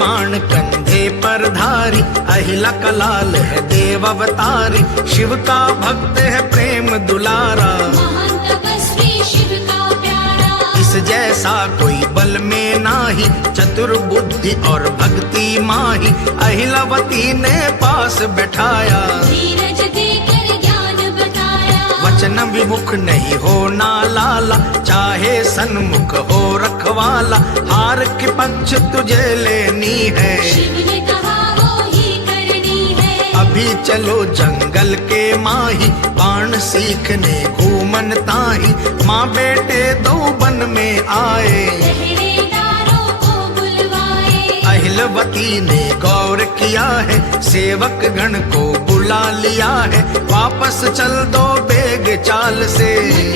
बाण कंधे पर धारी, अहिला का लाल है देव अवतारी, शिव का भक्त है प्रेम दुलारा, महान तपस्वी शिव का प्यारा। इस जैसा कोई बल में नाही, चतुर बुद्धि और भक्ति माही, अहिलावती ने पास बैठाया, धीरज देकर ज्ञान बताया। वचन विमुख नहीं होना लाला, चाहे सन्मुख हो रखवाला, हार के पक्ष तुझे लेनी है, शिव ने कहा वो ही करनी है। अभी चलो जंगल के माही, बाण सीखने घूमन ताही, माँ बेटे दो वन में आए, पहरेदारों को बुलवाए। अहिलवती ने गौर किया है, सेवक गण को बुला लिया है, वापस चल दो बेग चाल से,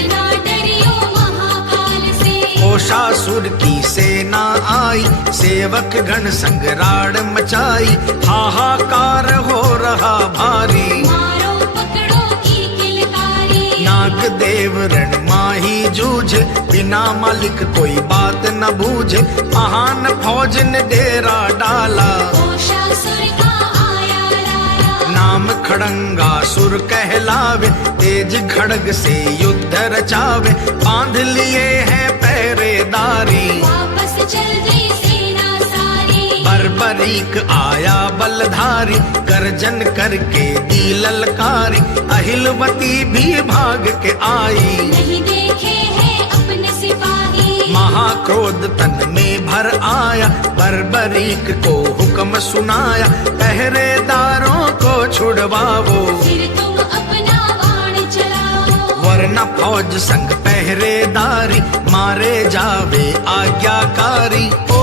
ना डरियो महाकाल से। कोषासुर की सेना आई, सेवक गण संग राड़ मचाई, हाहाकार हो रहा भारी, मारो पकड़ो की किलकारी। नाग देव रण माही जूझे, बिना मालिक कोई बात न बूझे, महान फौज ने डेरा डाला, कोषासुर का आया लाला। नाम खड़ंगासुर कहलावे, तेज खड़ग से युद्ध रचावे, बांध लिए हैं पहरेदारी, वापस चल गई सेना सारी। बर्बरीक आया बलधारी, गर्जन करके दी ललकारी, अहिलवती भी भाग के आई, नहीं देखे हैं अपने सिपाही। महाक्रोध तन में भर आया, बर्बरीक को हुक्म सुनाया, पहरेदारों को छुड़वाओ, फिर तुम अपना बाण चलाओ। वरना फौज संग पहरेदारी, मारे जावे आज्ञाकारी। ओ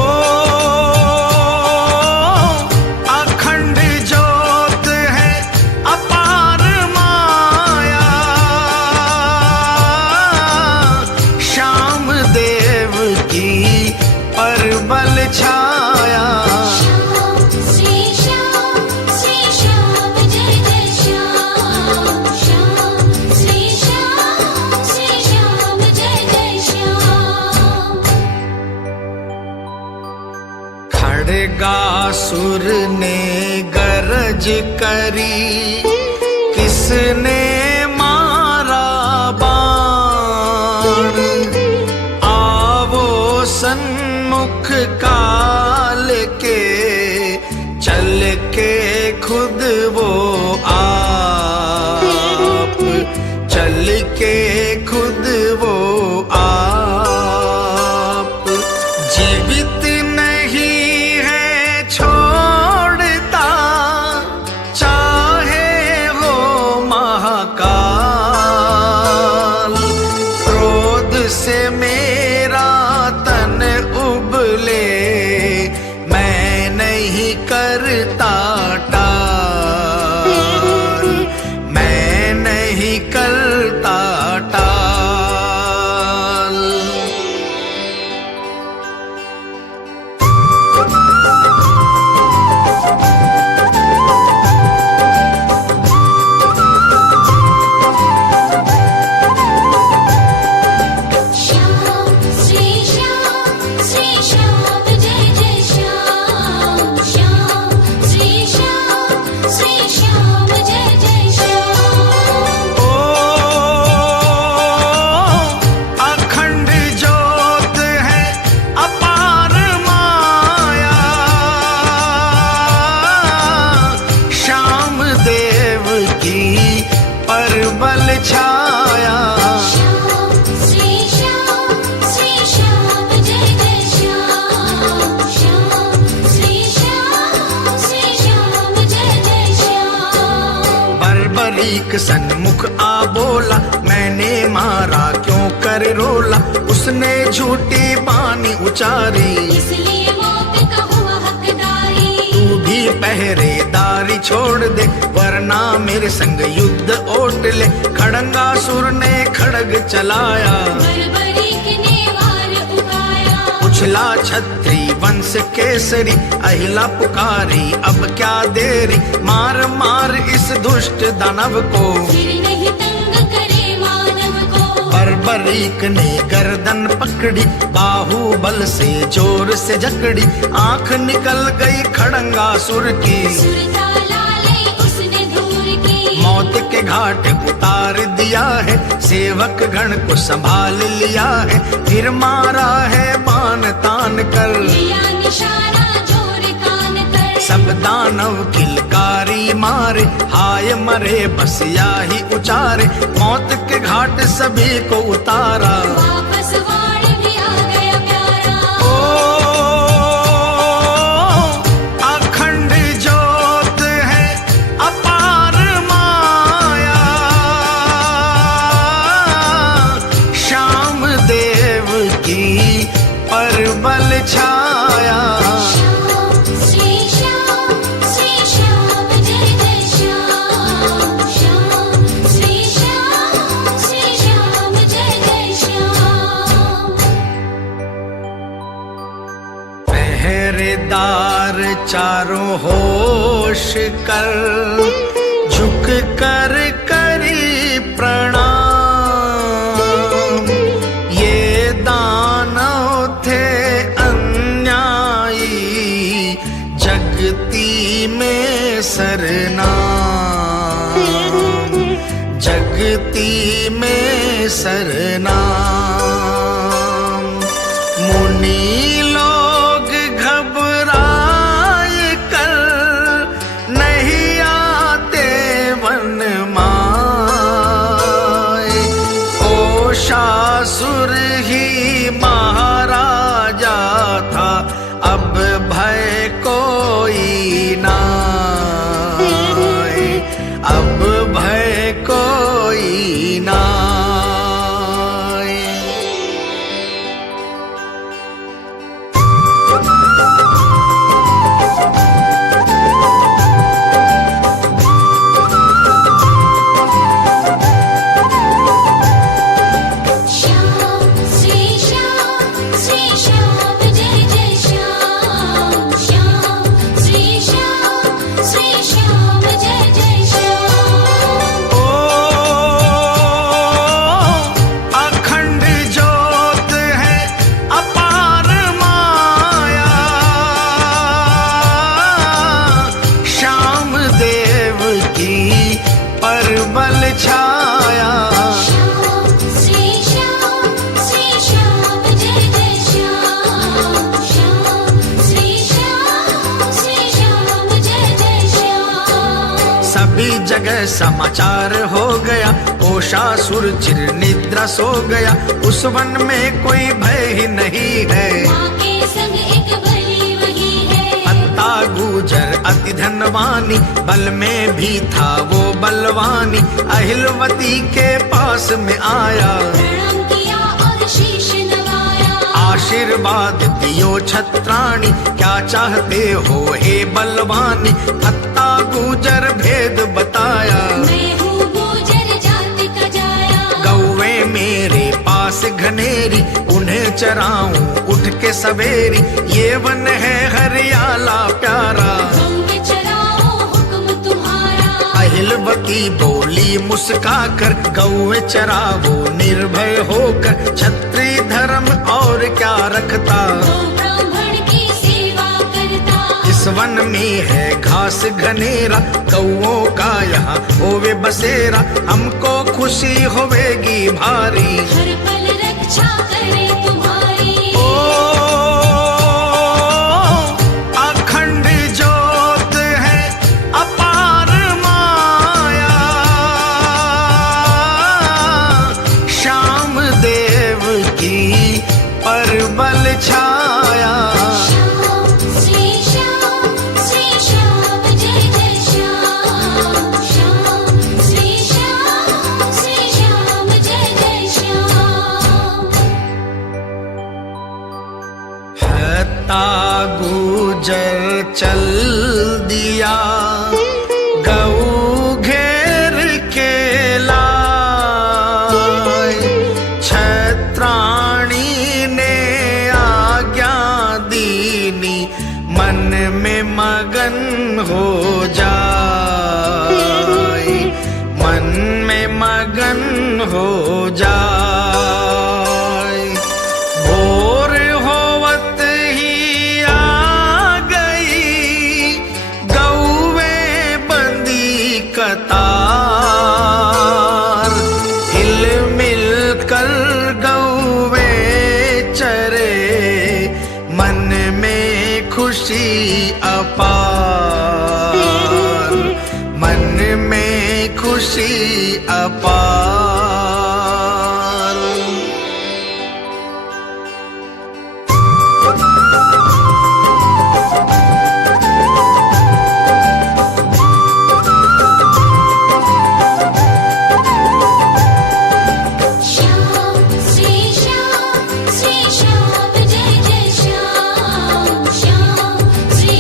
अखंड ज्योत है अपार माया, श्याम देव की परबल छाया, श्याम श्री श्याम जय जय श्याम, श्याम श्री श्याम जय जय श्याम। खड़गासुर ने गरज करी, किसने मारा बाण, आवो सन्मुख काल के, चल के खुद वो आप, चल के खुद वो आप, जीवित नहीं है छोड़ता, चाहे हो महाकाल, क्रोध से मेरा तन उबले, मैं नहीं करता टाल, मैं नहीं करता टाल। श्याम श्री श्याम जय जय श्याम, श्याम श्री श्याम जय जय श्याम। ओ अखंड ज्योत है अपार माया, श्याम देव की परबल छाया, श्याम श्री श्याम जय जय श्याम, श्याम श्री श्याम जय जय श्याम। बर्बरीक सन्मुख आ बोला, मैंने मारा क्यों कर रोला, उसने झूठी बानी उचारी, इसलिए मौत का हुआ हकदारी। तू भी पहरेदारी छोड़ दे, वरना मेरे संग युद्ध ओट ले, खड़ंगासुर ने खड़ग चलाया, बर्बरीक ने वार उगाया। उछला छत्री वंश केसरी, अहिला पुकारी अब क्या देरी, मार मार इस दुष्ट दानव को, फिर नहीं तंग करे मानव को, बर्बरीक ने गर्दन पकड़ी, बाहुबल से जोर से जकड़ी, आंख निकल गई खड़ंगासुर की। मौत के घाट उतार दिया है, सेवक गण को संभाल लिया है, फिर मारा है बाण तान कर। सब दानव किलकारी मारे, हाय मरे बस याही उचारे, मौत के घाट सभी को उतारा। वापस वाण भी आ गया प्यारा। अखंड ज्योत है अपार माया, श्याम देव की परबल छाया। पहरेदार चारों होश कर, झुक कर करी प्रणाम। ये दानव थे अन्यायी, जगती में सरनाम, जगती में सरनाम। मुनि लोग घबराए कर, नहीं आते वन माए। ओषासुर ही महाराजा था, अब भय कोई नाए, अब भय कोई नाए। परबल छाया। सभी जगह समाचार हो गया, ओषासुर चिर निद्रा सो गया, उस वन में कोई भय ही नहीं है। गुजर अति धनवानी, बल में भी था वो बलवानी, अहिलवती के पास में आया, प्रणाम किया और शीश नवाया। आशीर्वाद दियो छत्राणी, क्या चाहते हो हे बलवानी। हत्ता गुजर भेद बताया, मैं हूँ गुजर जाति का जाया। गौवे मेरे पास घनेरी, उन्हें चराऊं उठ के सवेरी, ये वन है हरियाला प्यारा। अहिलवती बोली मुस्काकर, गौवे चरावो निर्भय होकर, क्षत्रिय धर्म और क्या रखता, ब्राह्मण की सेवा करता। इस वन में है घास घनेरा, गौओं का यहाँ होवे बसेरा, हमको खुशी होवेगी भारी, हर पल रक्षा करे तुम्हारी। अखंड ज्योत है अपार माया, श्याम देव की परबल छाया। श्री श्याम जय जय श्याम, श्याम श्री श्याम जय जय श्याम। हत्ता गुजर चल दिया, गौ घेर के लाए, छत्राणी ने आज्ञा दीनी, मन में मगन हो जाए, मन में मगन हो जाए। अपार, मन में खुशी अपार। श्याम श्री श्याम जय जय श्याम, श्याम श्री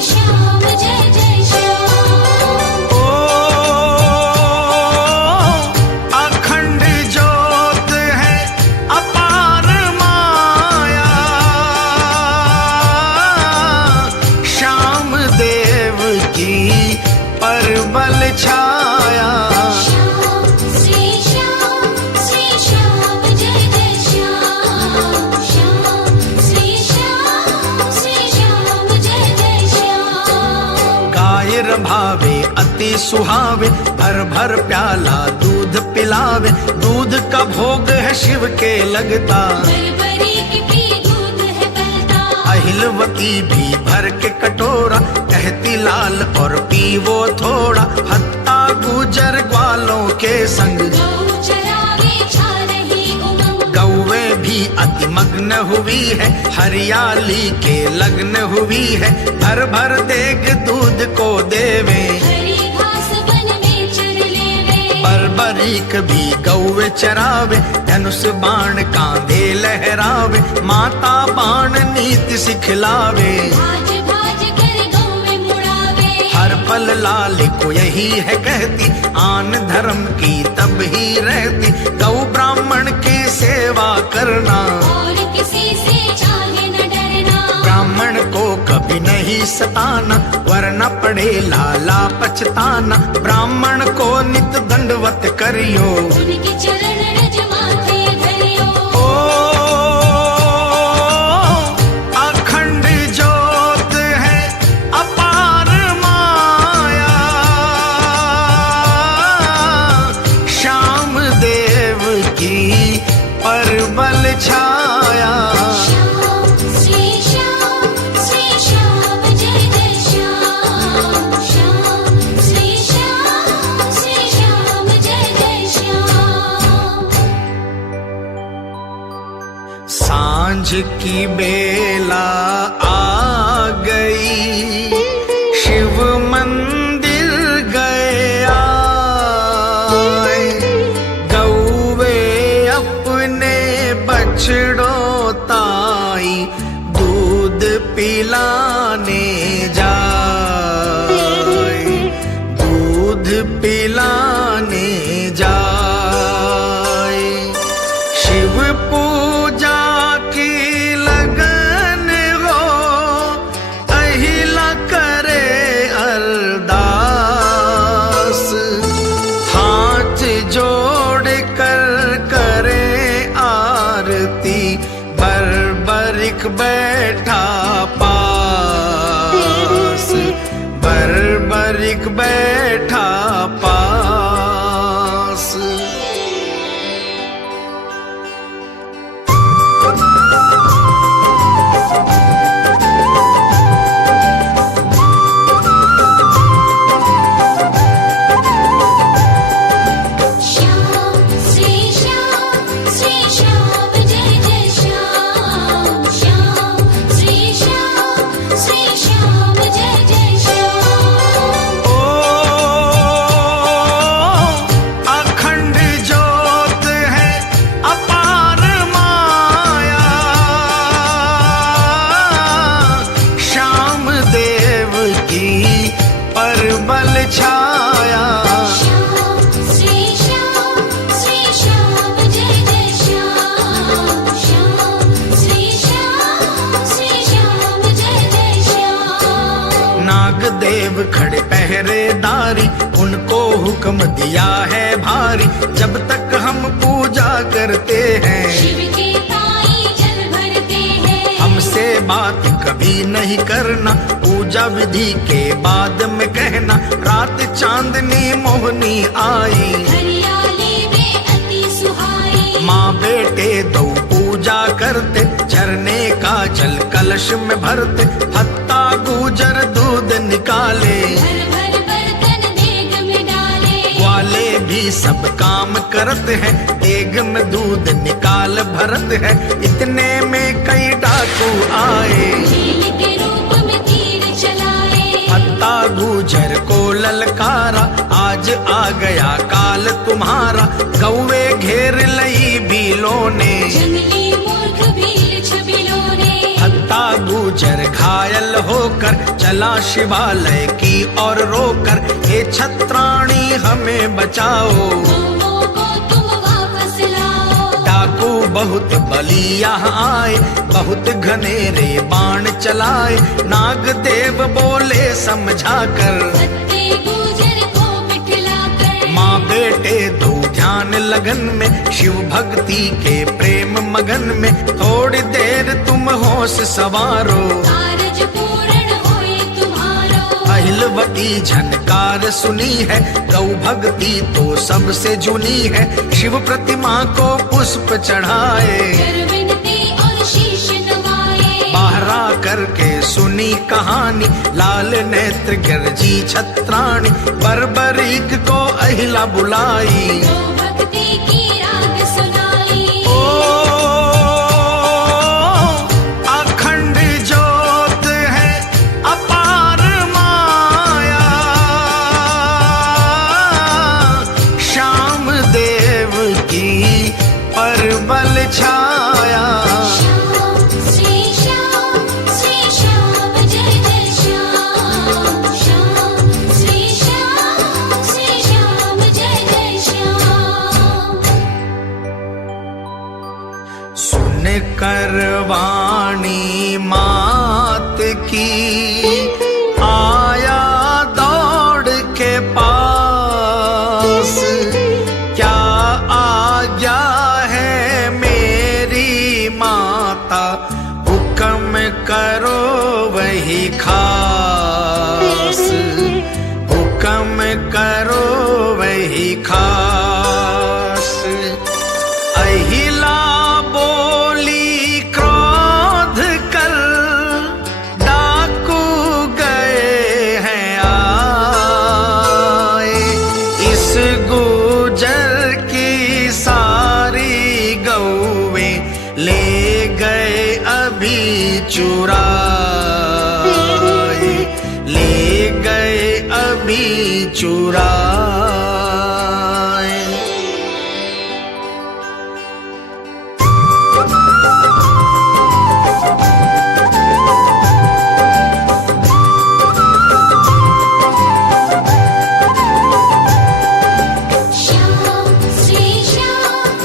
श्याम जय जय श्याम। ओ अखंड ज्योत है अपार माया, श्याम देव की परबल छाया। श्याम श्री श्याम जय जय श्याम, श्याम श्री श्याम जय जय श्याम। गायर भावे अति सुहावे, भर भर प्याला दूध पिलावे। दूध का भोग है शिव के लगता, बरबरी की पी दूध है पलता। अहिलवती भी भर के कटोरा, कहती लाल और पीवो थोड़ा। हत्ता गुजर ग्वालों के संग, गौ चरावे छा रही उमंग। गौवे भी अति मग्न हुई है, हरियाली के लग्न हुई है। भर भर देग दूध को देवे, हरी घास वन में चर लेवे। बरबरीक भी गौवे चरावे। धनुष बाण कांधे लहरावे, माता बाण नीति सिखलावे। भाज भाज कर गौ में मुड़ावे, हर पल लाल को यही है कहती, आन धर्म की तब ही रहती। गौ ब्राह्मण की सेवा करना, और किसी से चाहे न डरना। ब्राह्मण को कभी नहीं सताना, वरना पड़े लाला पछताना। ब्राह्मण को नित दंडवत करियो, उनके चरण रज माथे धरियो। ओ अखंड ज्योत है अपार माया, श्याम देव की परबल छाया। श्याम श्री श्याम जय जय श्याम, श्याम श्री श्याम जय जय श्याम। सांझ की बेला आ गई, शिव मंदिर गया। गौवे अपने बछड़ों ताई दूध पिलाने जाए, दूध पिलाने जाए। शिव पूजा की लगन हो, अहिला करे अरदास। हाथ जोड़ कर करे आरती, बरबरिक बैठा पास, बरबरिक बैठा पास। श्याम श्री श्याम जय जय श्याम, श्याम श्री श्याम जय जय श्याम। ओ अखंड ज्योत है अपार माया, श्याम देव की परबल छाया। श्याम श्री श्याम जय जय श्याम, श्याम श्री श्याम जय जय श्याम। नाग देव खड़े पहरेदारी, उनको हुक्म दिया है भारी। जब तक हम पूजा करते हैं, शिव के ताई जल भरते हैं। हमसे बात कभी नहीं करना, पूजा विधि के बाद में कहना। रात चांदनी मोहनी आई, हरियाली में अति सुहाई। माँ बेटे दो पूजा करते, झरने का जल कल कलश में भरते हत्ता गुजर दूध निकाले। भर भर बर्तन देग में डाले। ग्वाले भी सब काम करते हैं, देग में दूध निकाल भरत है। इतने में कई डाकू आए, झील के रूप में तीर चलाए। हत्ता गुजर को ललकारा, आज आ गया काल तुम्हारा। कौवे घेर लई भीलों ने, जंगली मूर्ख भील छबिलों ने। हत्ता गुजर घायल होकर चला शिवालय की और रोकर, हे छत्राणी हमें बचाओ, गौओं को तुम वापस लाओ। डाकू बहुत बली यहाँ आए, बहुत घनेरे बाण चलाए। नागदेव बोले समझाकर, सत्ते गुजर को बिठलाकर। माँ बेटे दो ध्यान लगन में, शिव भक्ति के प्रेम मगन में। थोड़ी देर तुम होश सवारो, कारज पूर्ण होए तुम्हारो। अहिलवती झनकार सुनी है, गौ भक्ति तो सबसे जुनी है। शिव प्रतिमा को पुष्प चढ़ाए, कर विनती और शीश नवाए। बाहरा करके सुनी कहानी, लाल नेत्र गर्जी छत्राणी। बर्बरीक को अहिला बुलाई, गौ भक्ति की राग सुनाई। ओ अखंड ज्योत है अपार माया, श्याम देव की परबल छाया। श्याम श्री श्याम जय जय श्याम। श्याम श्री श्याम जय जय श्याम। सुन कर वाणी मात की, आया दौड़ के पास। क्या आज्ञा है मेरी माता, हुक्म करो वही खास। हुक्म करो वही खास। अहिला बोली क्रोध कर, डाकू गए हैं आए। इस गुजर की सारी गौवें ले गए अभी चुराए, ले गए अभी चुराए। श्याम श्री श्याम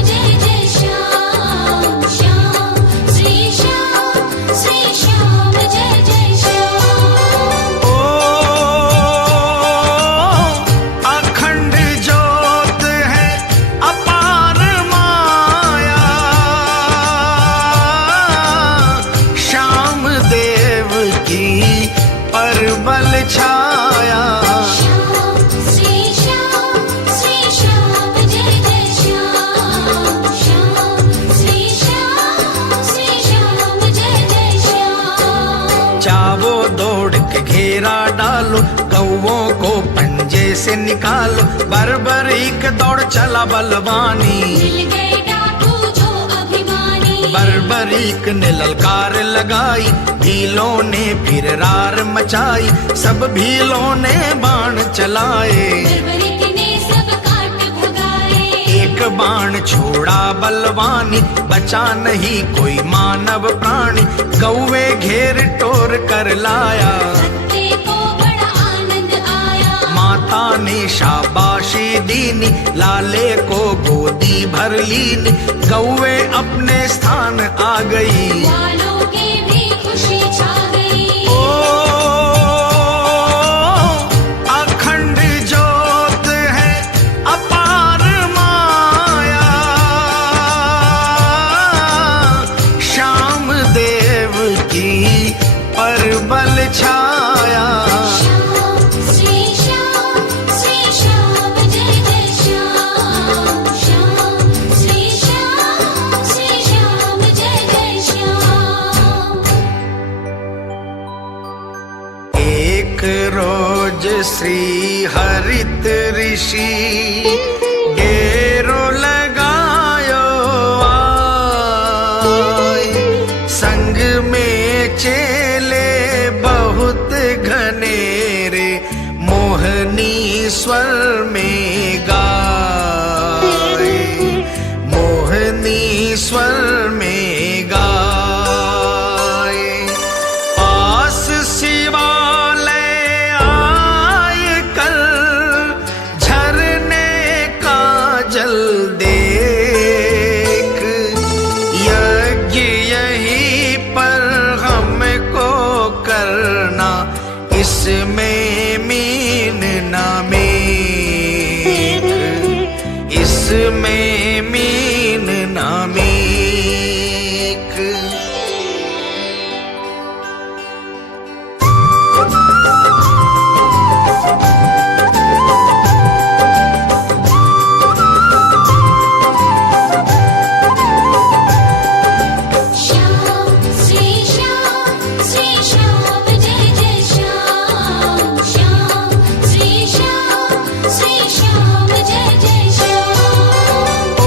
जय जय श्याम। श्याम श्री श्याम जय जय श्याम। ओ अखंड ज्योत है अपार माया, श्याम देव की परबल छाया। श्याम श्री श्याम जय जय श्याम। श्याम श्री श्याम जय जय श्याम। चावो दौड़ के घेरा डालो, कौवों को पंजे से निकालो। बर्बरीक दौड़ चला बलवानी, मिल गए डाकू जो अभिमानी। बर्बरीक ने ललकार लगाई, भीलों ने फिर रार मचाई। सब भीलों ने बाण चलाए, बर्बरीक ने सब काट भगाए। एक बाण छोड़ा बलवानी, बचा नहीं कोई मानव प्राणी। कौवे घेर टोर कर लाया, सत्ते को बड़ा आनंद आया। माता ने शाबाशी दीनी, लाले को गोदी भर लीनी। कौवे अपने स्थान आ गई, वालों की भी खुशी छा गई। ओ अखंड ज्योत है अपार माया, श्याम देव की परबल छाया। श्याम श्री श्याम जय जय श्याम। श्याम श्री श्याम जय जय श्याम। श्री हरित ऋषि डेरो लगायो आए, संग में चेले बहुत घनेरे, मोहनी स्वर में गाए, मोहनी स्वर में गाए। पास शिवालय आए कर, झरने का जल देख, यज्ञ यहीं पर हमको करना, इसमें मीन ना मेघ, इसमें मीन ना मेघ। श्याम श्री श्याम जय जय श्याम, श्याम श्री श्याम जय जय श्याम। ओ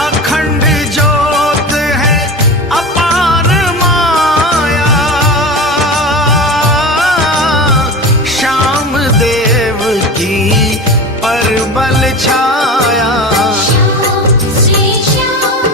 अखंड ज्योत है अपार माया, श्याम देव की परबल छाया। श्याम श्री श्याम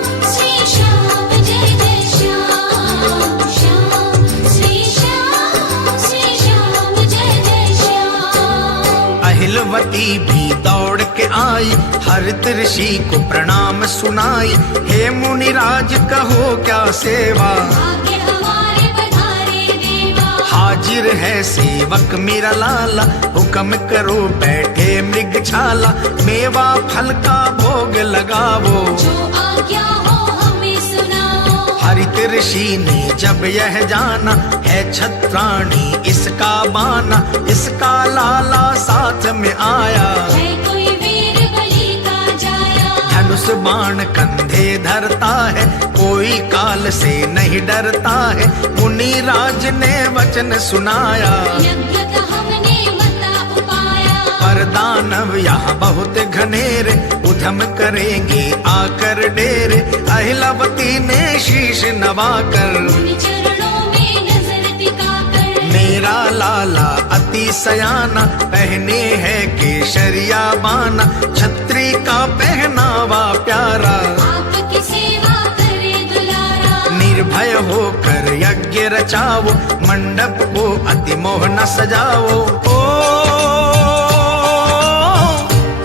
जय जय श्याम, श्याम श्री श्याम जय जय श्याम। अहिलवती भी दौड़ के आई, हरित ऋषि को प्रणाम सुनाई, हे मुनिराज कहो क्या सेवा, आगे हमारे पधारे देवा। हाजिर है सेवक मेरा लाला, हुक्म करो बैठे मृगछाला, मेवा फल का भोग लगावो, जो आज्ञा हो हमें सुनाओ। हरित ऋषि ने जब यह जाना, है छत्राणी इसका बाना, इसका लाला साथ में आया, है कोई वीर बलि का जाया। धनुष बाण कंधे धरता है, कोई काल से नहीं डरता है, मुनिराज ने वचन सुनाया, यज्ञ का हमने मता उपाया। पर दानव यहाँ बहुत घनेरे, उधम करेंगे आकर डेरे, अहिलावती ने शीश नवाकर, उन चरणों में नजर टिकाकर, मेरा लाला अति सयाना, पहने है केशरिया बाना, छत्री का पहनावा प्यारा, आपकी सेवा करे दुलारा। निर्भय होकर यज्ञ रचाओ, मंडप को अति मोहन सजाओ। ओ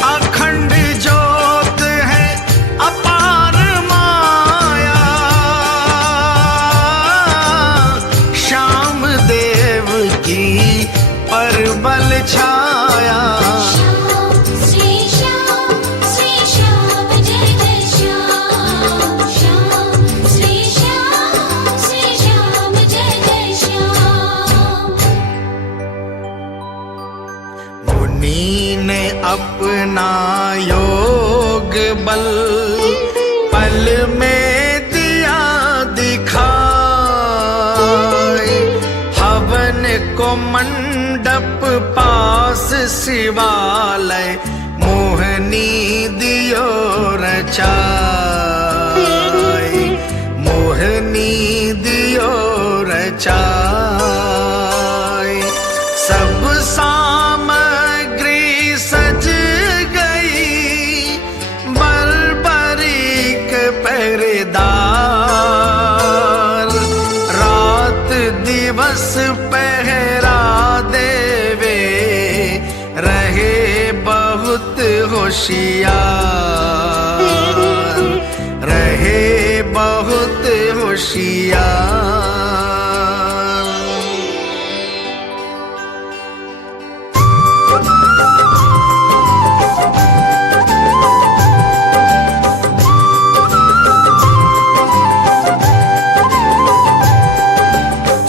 अखंड ज्योत है अपार माया, श्याम देव की परबल छाया। श्याम श्री श्याम जय जय श्याम, श्याम श्री श्याम जय जय श्याम। मुनि ने अपना योग बल, पल में दिया दिखाए, हवन को मंडप पास शिवालय, मोहनी दियो रचाए, मोहनी दियो रचाए। सब सामग्री सज गई, बर्बरीक पहरेदार, रात दिवस पहरा देवे, रहे बहुत होशियार, रहे बहुत होशियार।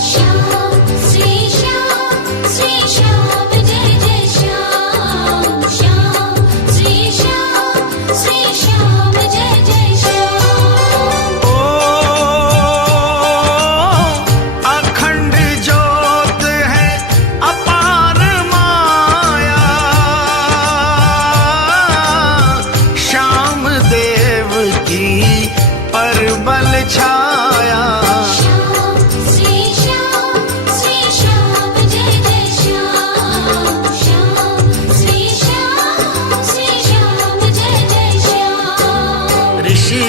श्याम श्री श्याम जय जय श्याम, श्याम श्री श्याम जय जय श्याम। ओ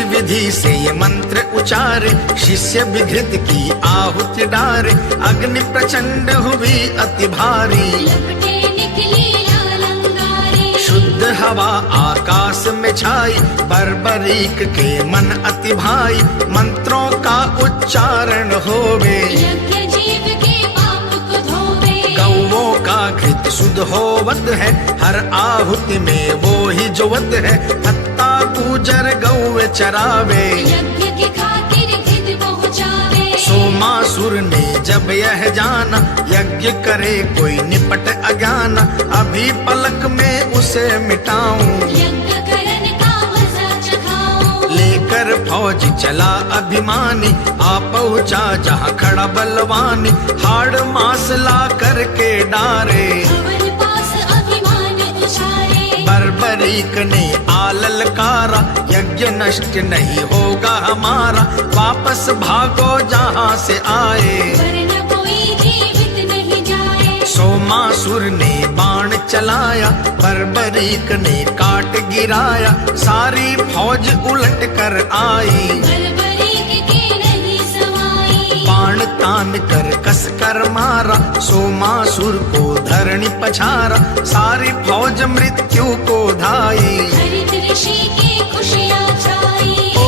विधि से ये मंत्र उचारे, शिष्य विघृत की आहुति डारे, अग्नि प्रचंड हुई अति भारी, लपटे निकली लाल अंगारे, शुद्ध हवा आकाश में छाई, बर्बरीक के मन अति भाई, मंत्रों का उच्चारण होवे, यज्ञ जीव के पाप को धोवे, गौवों का घृत शुद्ध होवत है, हर आहुति में वो ही जोवत है, हत्ता गुजर गौ चरावे, यज्ञ के खातिर घृत पहुँचावे, सोमासुर ने जब यह जाना, यज्ञ करे कोई निपट अज्ञाना, अभी पलक में उसे मिटाऊं, यज्ञ करन का मजा चखाऊं, लेकर फौज चला अभिमानी, आ पहुँचा जहाँ खड़ा बलवानी, हाड़ मास ला करके डारे, भवन पास अभिमान उछाले, बर्बरीक ने आललकारा, यज्ञ नष्ट नहीं होगा हमारा, वापस भागो जहाँ से आए, वरना कोई जीवित नहीं जाए, सोमासुर ने बाण चलाया, बर्बरीक ने काट गिराया, सारी फौज उलट कर आई, बर्बरीक के नहीं समाई, बाण तान कर कस कर मारा, सोमासुर को धरणी पछारा, सारी फौज मृत्यु को धाई, हरित ऋषि की खुशियाँ छाई, ओ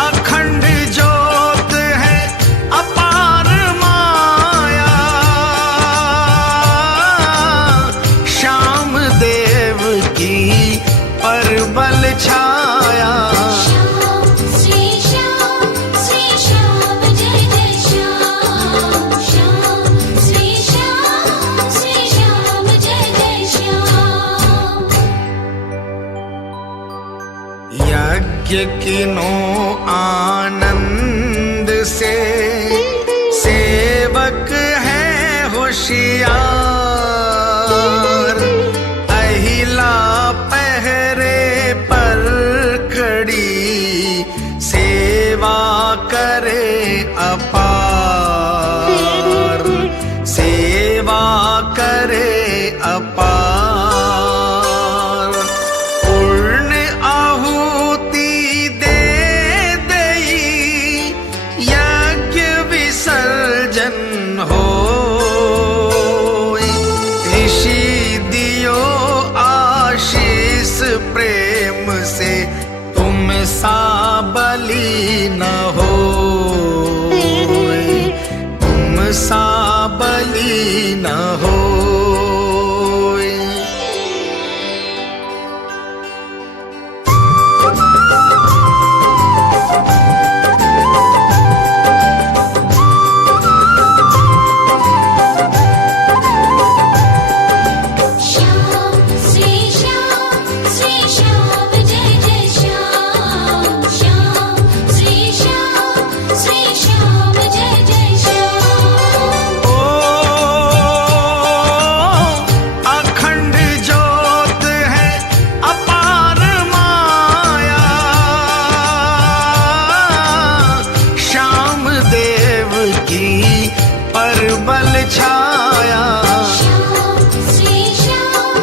अखंड ज्योत है अपार माया, श्याम देव की परबल छाया, श्याम श्री श्याम जय जय श्याम, श्याम श्री श्याम जय जय श्याम, यज्ञ किनो आनंद से सेवक है होशियार, अहिला पहरे पर खड़ी, सेवा करे अपार, सेवा करे अपार, पूर्ण आहुति दे दई, यज्ञ विसर्जन हो, ऋषि दियो आशीष प्रेम से, तुम सा बलि न हो, तुम सा बलि न हो। श्याम श्री श्याम जय जय श्याम, श्याम श्री श्याम जय जय श्याम, ओ अखंड ज्योत है अपार माया, श्याम देव की परबल छाया, श्याम श्री श्याम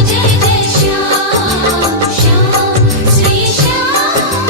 जय जय श्याम, श्याम श्री श्याम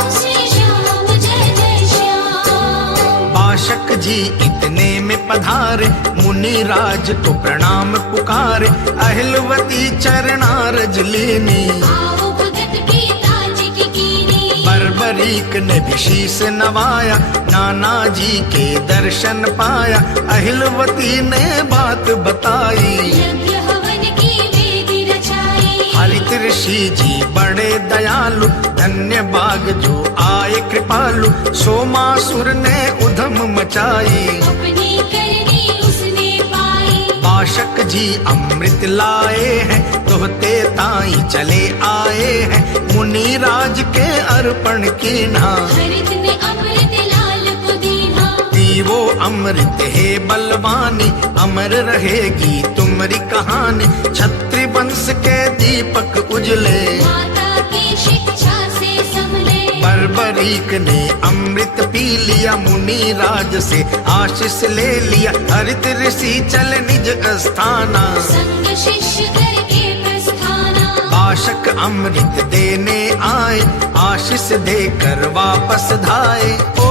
जय जय श्याम, बाशक जी इतने में पधारे, मुनि राज को प्रणाम पुकारे, अहिलवती चरणारज लेनी, आओ भगत पिताजी की कीनी, बर्बरीक ने भी शीस नवाया, नाना जी के दर्शन पाया, अहिलवती ने बात बताई, यज्ञ हवन की वेदी रचाई, हरित ऋषि जी बड़े दयालु, धन्य बाग जो आए कृपालु, सोमासुर ने उधम मचाई, अपनी करनी उसने पाई, बाशक जी अमृत लाए हैं, तोहते ताई चले आए हैं, मुनि राज के अर्पण कीना, हरित ने अमृत लाल को दीना, दीवो अमृत है बलवानी, अमर रहेगी तुम्हारी कहानी, क्षत्रि वंश के दीपक उजले, माता की शिक्षा से संभले, बर्बरीक ने अमृत पी लिया, मुनि राज से आशीष ले लिया, हरित ऋषि चल निज स्थाना, संग शिष्य करके प्रस्थाना, बाशक अमृत देने आए, आशीष देकर वापस धाए। ओ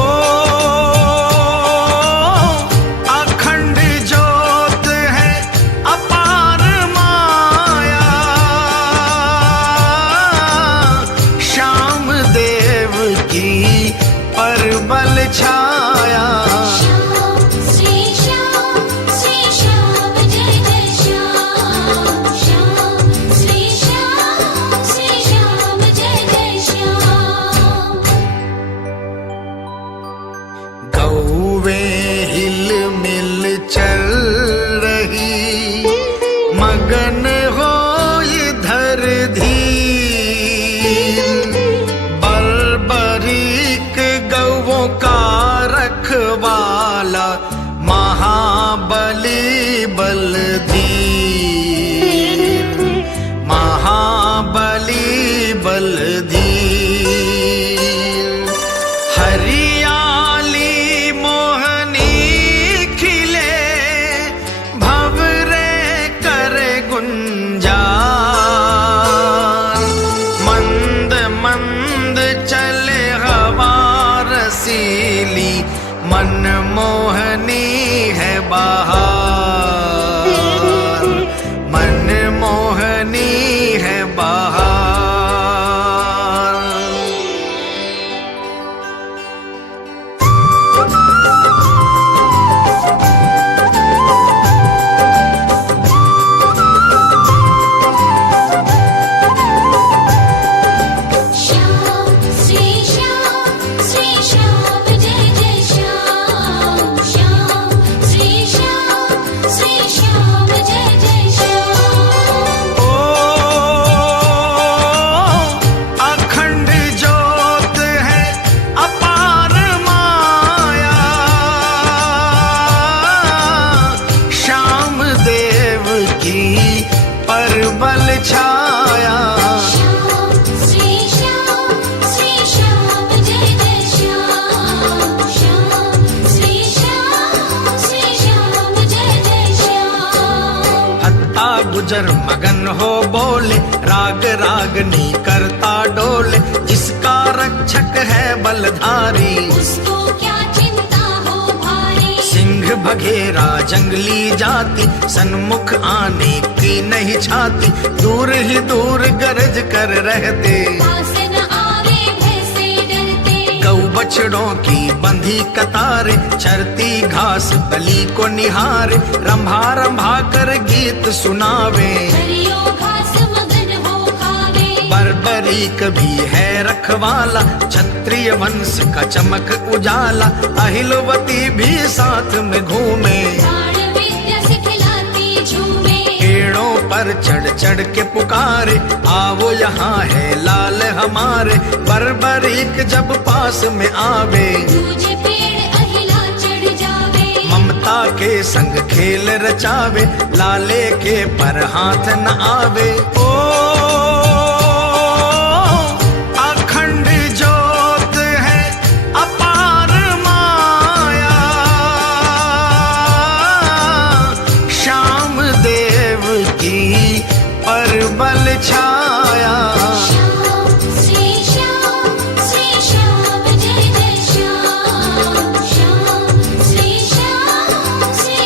अखंड ज्योत है अपार माया, श्याम देव की परबल छाया। श्याम श्री श्याम जय जय श्याम। श्याम श्री श्याम जय जय श्याम। गौवे हिल मिल चल रही, मगन हो इधर धीर। बर्बरीक गौओं का रखवाला महाबली बलधीर, महाबली बलधीर। हरियाली मोहनी खिले, भंवरे करे गुंजार। मंद मंद चले हवा रसीली, मनमोहनी है बहार, मनमोहनी है बहार। श्याम श्री श्याम जय जय श्याम। श्याम श्री श्याम जय जय श्याम। ओ अखंड ज्योत है अपार माया, श्याम देव की परबल छाया। श्याम श्री श्याम जय जय श्याम। श्याम श्री श्याम जय जय श्याम। हत्ता गुजर मगन हो बोले, राग रागनी करता डोले। जिसका रक्षक है बलधारी, उसको क्या चिंता हो भारी। सिंह बघेरा जंगली जाति, सन्मुख आने की नहीं छाती। दूर ही दूर गरज कर रहते, पास न आवे भैंसे डरते। गौ बछड़ों की बंधी कतारे, चरती घास बलि को निहारे। रंभा रंभा कर गीत सुनावे, हरियो घास मगन हो खावे। बर्बरीक भी है रखवाला, क्षत्रिय वंश का चमक उजाला। अहिलवती भी साथ में घूमे, प्राण विद्या सिखलाती झूमे। पेड़ों पर चढ़ चढ़ के पुकारे, आओ यहाँ है लाल हमारे। बर्बरीक जब पास में आवे, दूजे पेड़ अहिला चढ़ जावे। ममता के संग खेल रचावे, लाले के पर हाथ न आवे। ओ अखंड ज्योत है अपार माया, श्याम देव की परबल छाया। श्याम श्री श्याम जय जय श्याम। श्याम श्री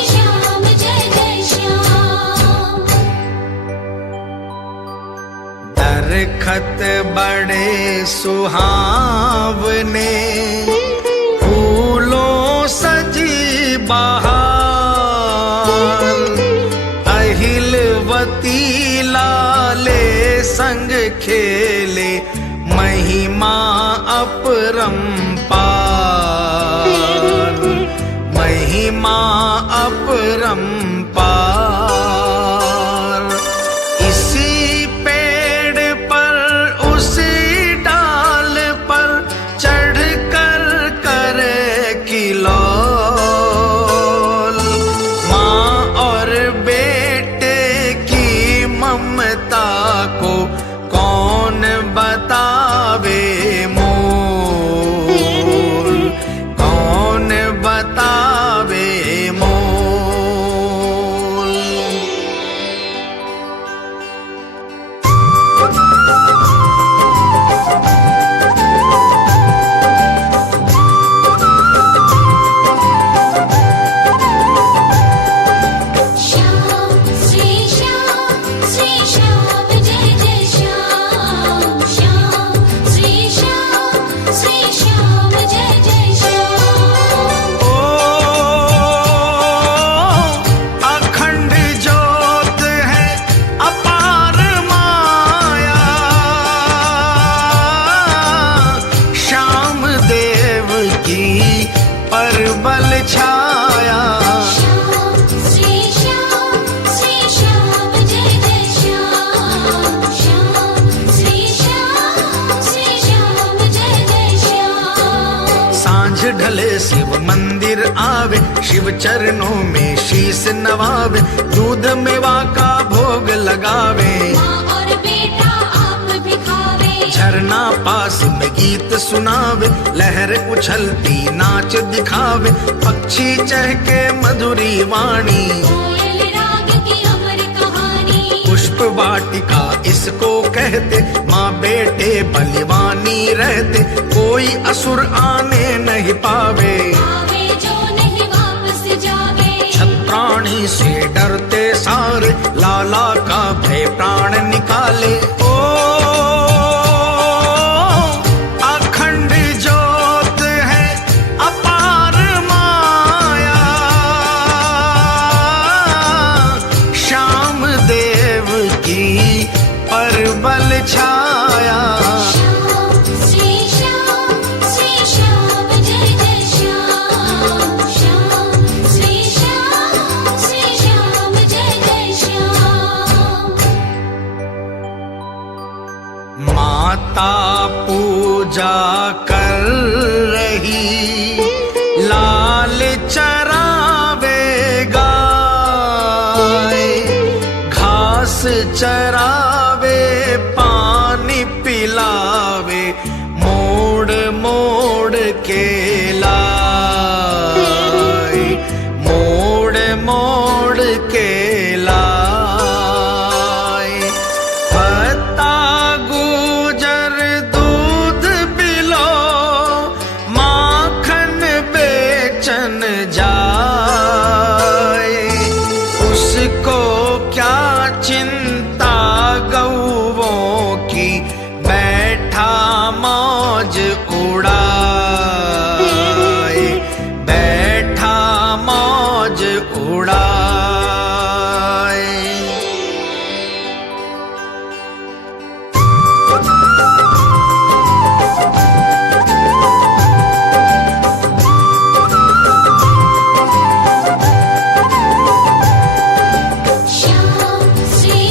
श्याम जय जय श्याम। दरखत बड़े सुहावने, फूलों सजी बहार। अहिलवती लाले संग खेले, महिमा अपरंपार, महिमा अपरंपार। इसी पेड़ पर उसी डाल पर चढ़ कर करे किलोल। माँ और बेटे की ममता को कौन बतावे मोल, कौन बतावे मोल। चले शिव मंदिर आवे, शिव चरणों में शीश नवावे, दूध मेवा का भोग लगावे। माँ और बेटा आप भी खावे, झरना पास में गीत सुनावे, लहर उछलती नाच दिखावे, पक्षी चहके मधुरी वाणी, कोयल राग की अमर कहानी। पुष्प वाटिका इसको कहते, माँ बेटे बलिवानी रहते, कोई असुर आने नहीं पावे, आवे जो नहीं वापस जावे। छत्राणी से डरते सारे, लाला का भय प्राण निकाले। ओ अखंड ज्योत है अपार माया, श्याम देव की परबल छाया। श्याम श्री श्याम जय जय श्याम, श्याम श्री श्याम जय जय श्याम। माता पूजा कर रही, लाल चरावे गाय, घास चरावे पानी पिलावे, मोड़ मोड़ के लाए, मोड़ मोड़ के लाए। पत्ता गुजर दूध पिलो, माखन बेचन जाए, उसको क्या चिंता गौवों की, बैठा मौज उड़ाए, बैठा मौज उड़ाए। श्याम श्री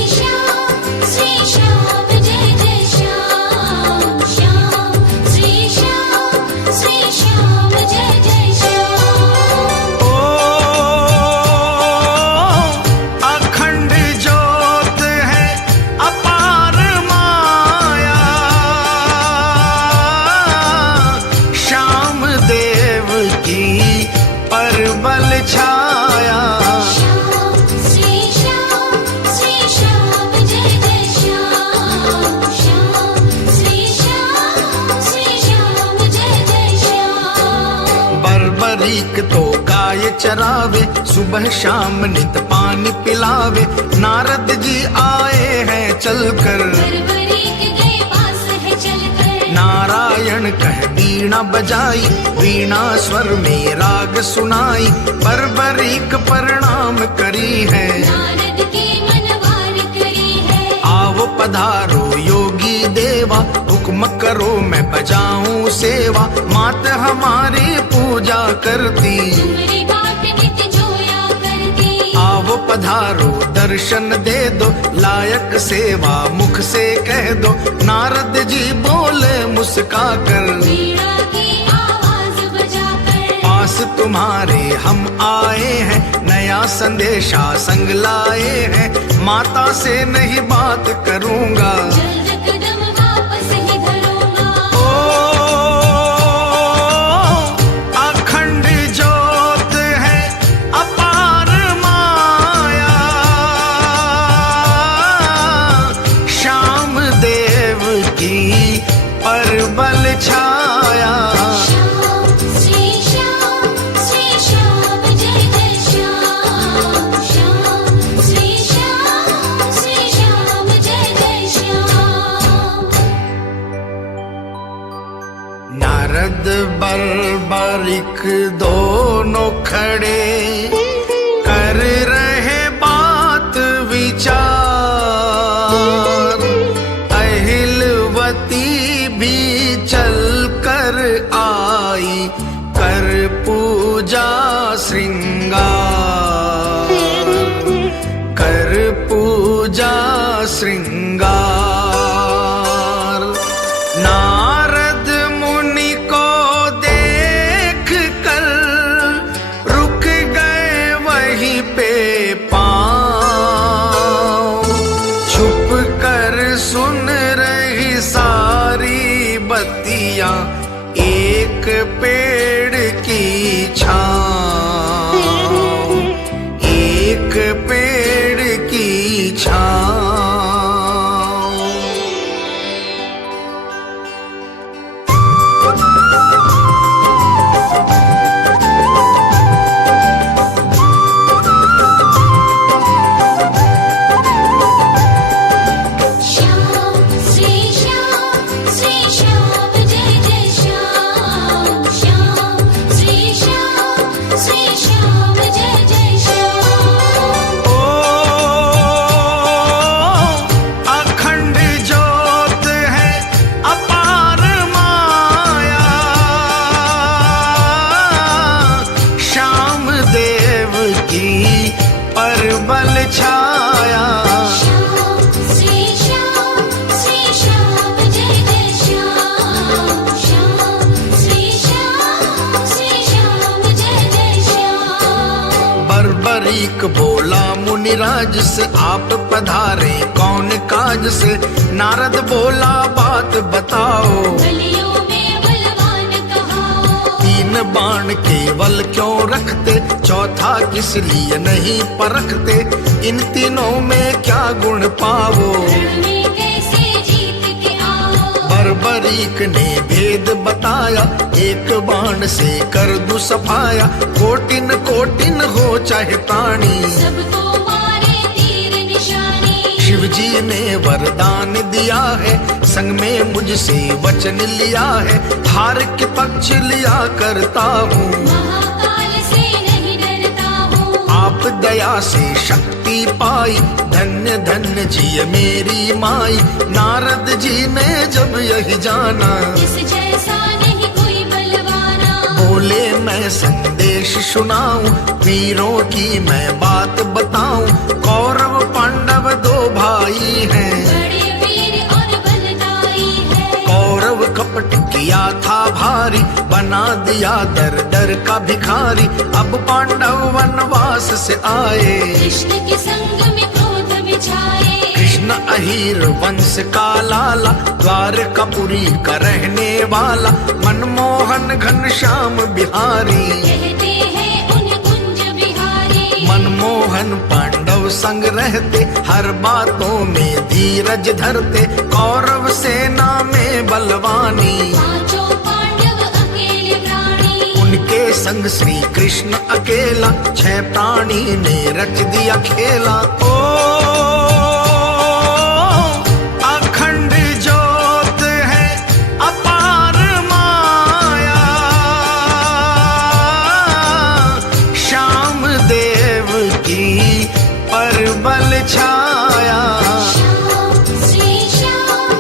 श्याम जय जय श्याम, श्याम श्री श्याम जय जय श्याम। ओ अखंड ज्योत है अपार माया, श्याम देव की परबल छाया। श्याम श्री श्याम जय जय श्याम, श्याम श्री श्याम जय जय श्याम। बर्बरीक तो गाय चरावे, सुबह शाम नित पानी पिलावे, नारद जी आए हैं चलकर, बर्बरीक के पास है चलकर। नारायण कह वीणा बजाई, वीणा स्वर में राग सुनाई, बर्बरीक प्रणाम करी है, नारद की मनवार करी है। आओ पधारो योगी देवा, हुक्म करो मैं बजाऊं सेवा, मात हमारी पूजा करती, तुम्हारी बाट नित जोया करती। आओ पधारो दर्शन दे दो, लायक सेवा मुख से कह दो, नारद जी बोले मुस्का कर, वीणा की आवाज बजाकर। पास तुम्हारे हम आए हैं, नया संदेशा संग लाए हैं, माता से नहीं बात करूंगा, जल्द कदम वापस ही धरूंगा। ओ अखंड ज्योत है अपार माया, श्याम देव की परबल छाया। श्याम श्री श्याम जय जय श्याम, श्याम श्री श्याम जय जय श्याम। नारद बर्बरिक दोनों खड़े, कर रहे बात विचार, अहिलवती भी चल कर आई, कर पूजा श्रृंगार, कर पूजा श्रृंगार। नारद मुनि को देख काज से आप पधारे, कौन काज से? नारद बोला बात बताओ, बलियों में बलवान कहाओ। 3 बाण केवल क्यों रखते, चौथा किस लिए नहीं परखते? इन तीनों में क्या गुण पावो, रण में कैसे जीत के आओ। बर्बरीक ने भेद बताया, एक बाण से कर दूं सफाया। कोटिन कोटिन हो चाहे प्राणी, सबको मारे तीर निशानी। शिव जी ने वरदान दिया है, संग में मुझसे वचन लिया है। हार के पक्ष लिया करता हूँ, महाकाल से नहीं डरता हूँ। आप दया से शक्ति पाई, धन्य धन्य जी मेरी माई। नारद जी ने जब यही जाना, जिस जैसा नहीं कोई बलवाना। बोले मैं संदेश सुनाऊं, वीरों की मैं बात बताऊं। कौरव पांडव 2 भाई हैं, बड़े वीर और बलदाई है। कौरव कपट किया था भारी, बना दिया दर दर का भिखारी। अब पांडव वनवास से आए, कृष्ण के संग में क्रोध बिछाए। कृष्ण अहीर वंश का लाला, द्वारकापुरी का रहने वाला। मनमोहन घनश्याम बिहारी, कहते हैं उन कुंज बिहारी। मनमोहन पांडव संग रहते, हर बातों में धीरज धरते। कौरव सेना में बलवानी, पांचों पांडव अकेले प्राणी। उनके संग श्री कृष्ण अकेला। 6 प्राणी ने रच दिया खेला। ओ अखंड ज्योत है अपार माया, श्याम देव की परबल छाया। श्याम श्री श्याम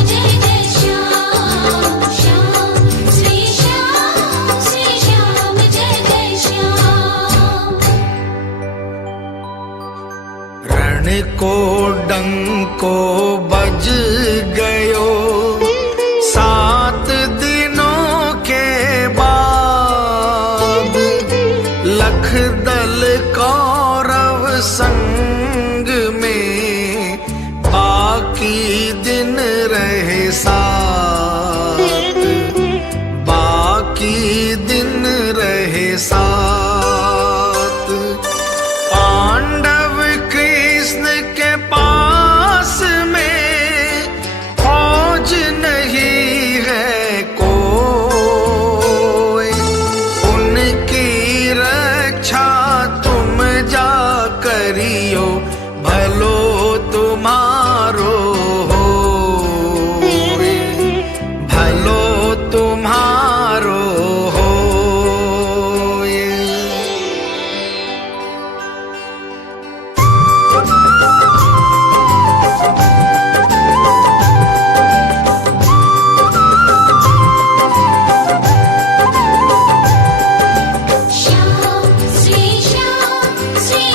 जय जय श्याम। श्याम श्री श्याम जय जय श्याम। रण को डंको बज गयो, 7 दिनों के बाद। लख दल कौरव संग में, बाकी दिन रहे 7, बाकी दिन रहे 7। पांडव कृष्ण के पास में फौज नहीं है कोई, उनकी रक्षा तुम जा करियो, भलो तुम्हारो होए, भलो तुम्हारो होए। श्याम श्री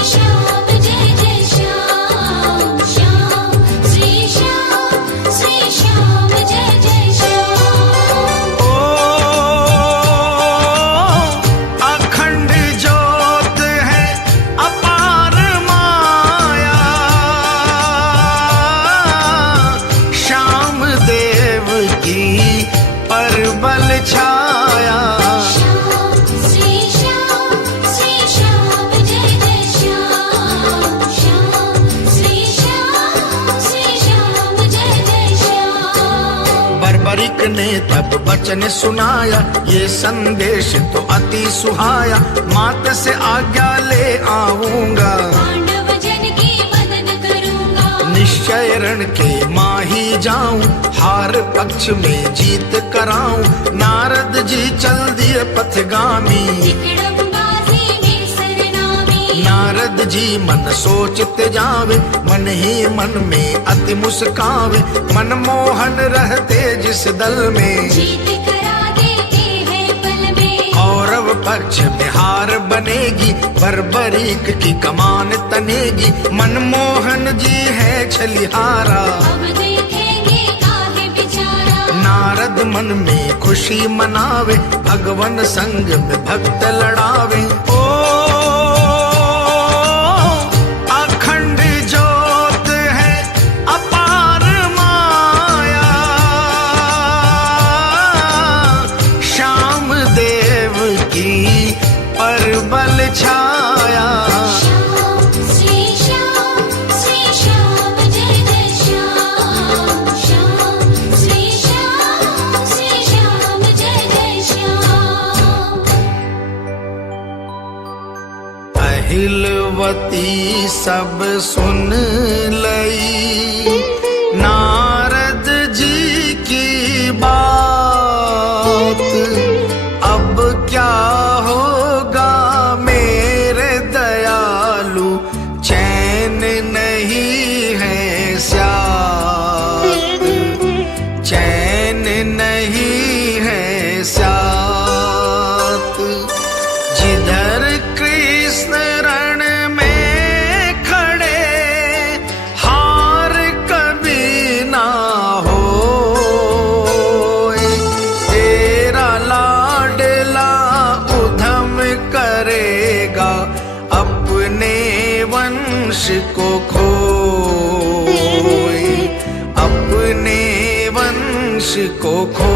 श्याम जय जय श्याम। श्याम श्री श्याम जय जय श्याम। ओ अखंड ज्योत है अपार माया, श्याम देव की परबल छाया। श्याम श्री श्याम जय जय श्याम। श्याम श्री श्याम जय जय श्याम। बर्बरीक ने तब वचन सुनाया, ये संदेश तो अति सुहाया। मात से आज्ञा ले आऊंगा, पांडव जन की मदद करूंगा। निश्चय रण के माही जाऊं, हार पक्ष में जीत कराऊं। नारद जी चल दिए पथगामी, विक्रमबाजी में सरनामी। नारद जी मन सोचते जावे, मन ही मन में अति मुस्कावे। मनमोहन रहते जिस दल में, जीत करा देते हैं पल में। कौरव पक्ष में हार बनेगी, बर्बरीक की कमान तनेगी। मनमोहन जी है छलिहारा, अब देखेंगे काहे बेचारा। नारद मन में खुशी मनावे, भगवन संग में भक्त लड़ावे। ओ सब सुन लई नारद जी की बात। अब क्या होगा मेरे दयालु, चैन नहीं है स्यात, चैन नहीं है स्यात। जिधर कृष्ण रण में खड़े, हार कभी ना होए। तेरा लाडला उधम करेगा, अपने वंश को खोए, अपने वंश को खोए।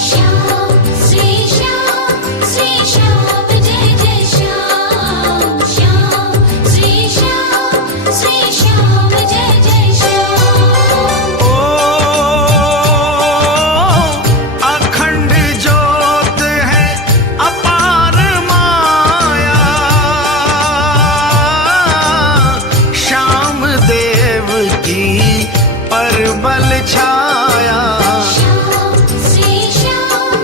श्याम श्री श्याम जय जय श्याम। श्याम श्री श्याम जय जय श्याम। ओ अखंड ज्योत है अपार माया, श्याम देव की परबल छाया। श्याम श्री श्याम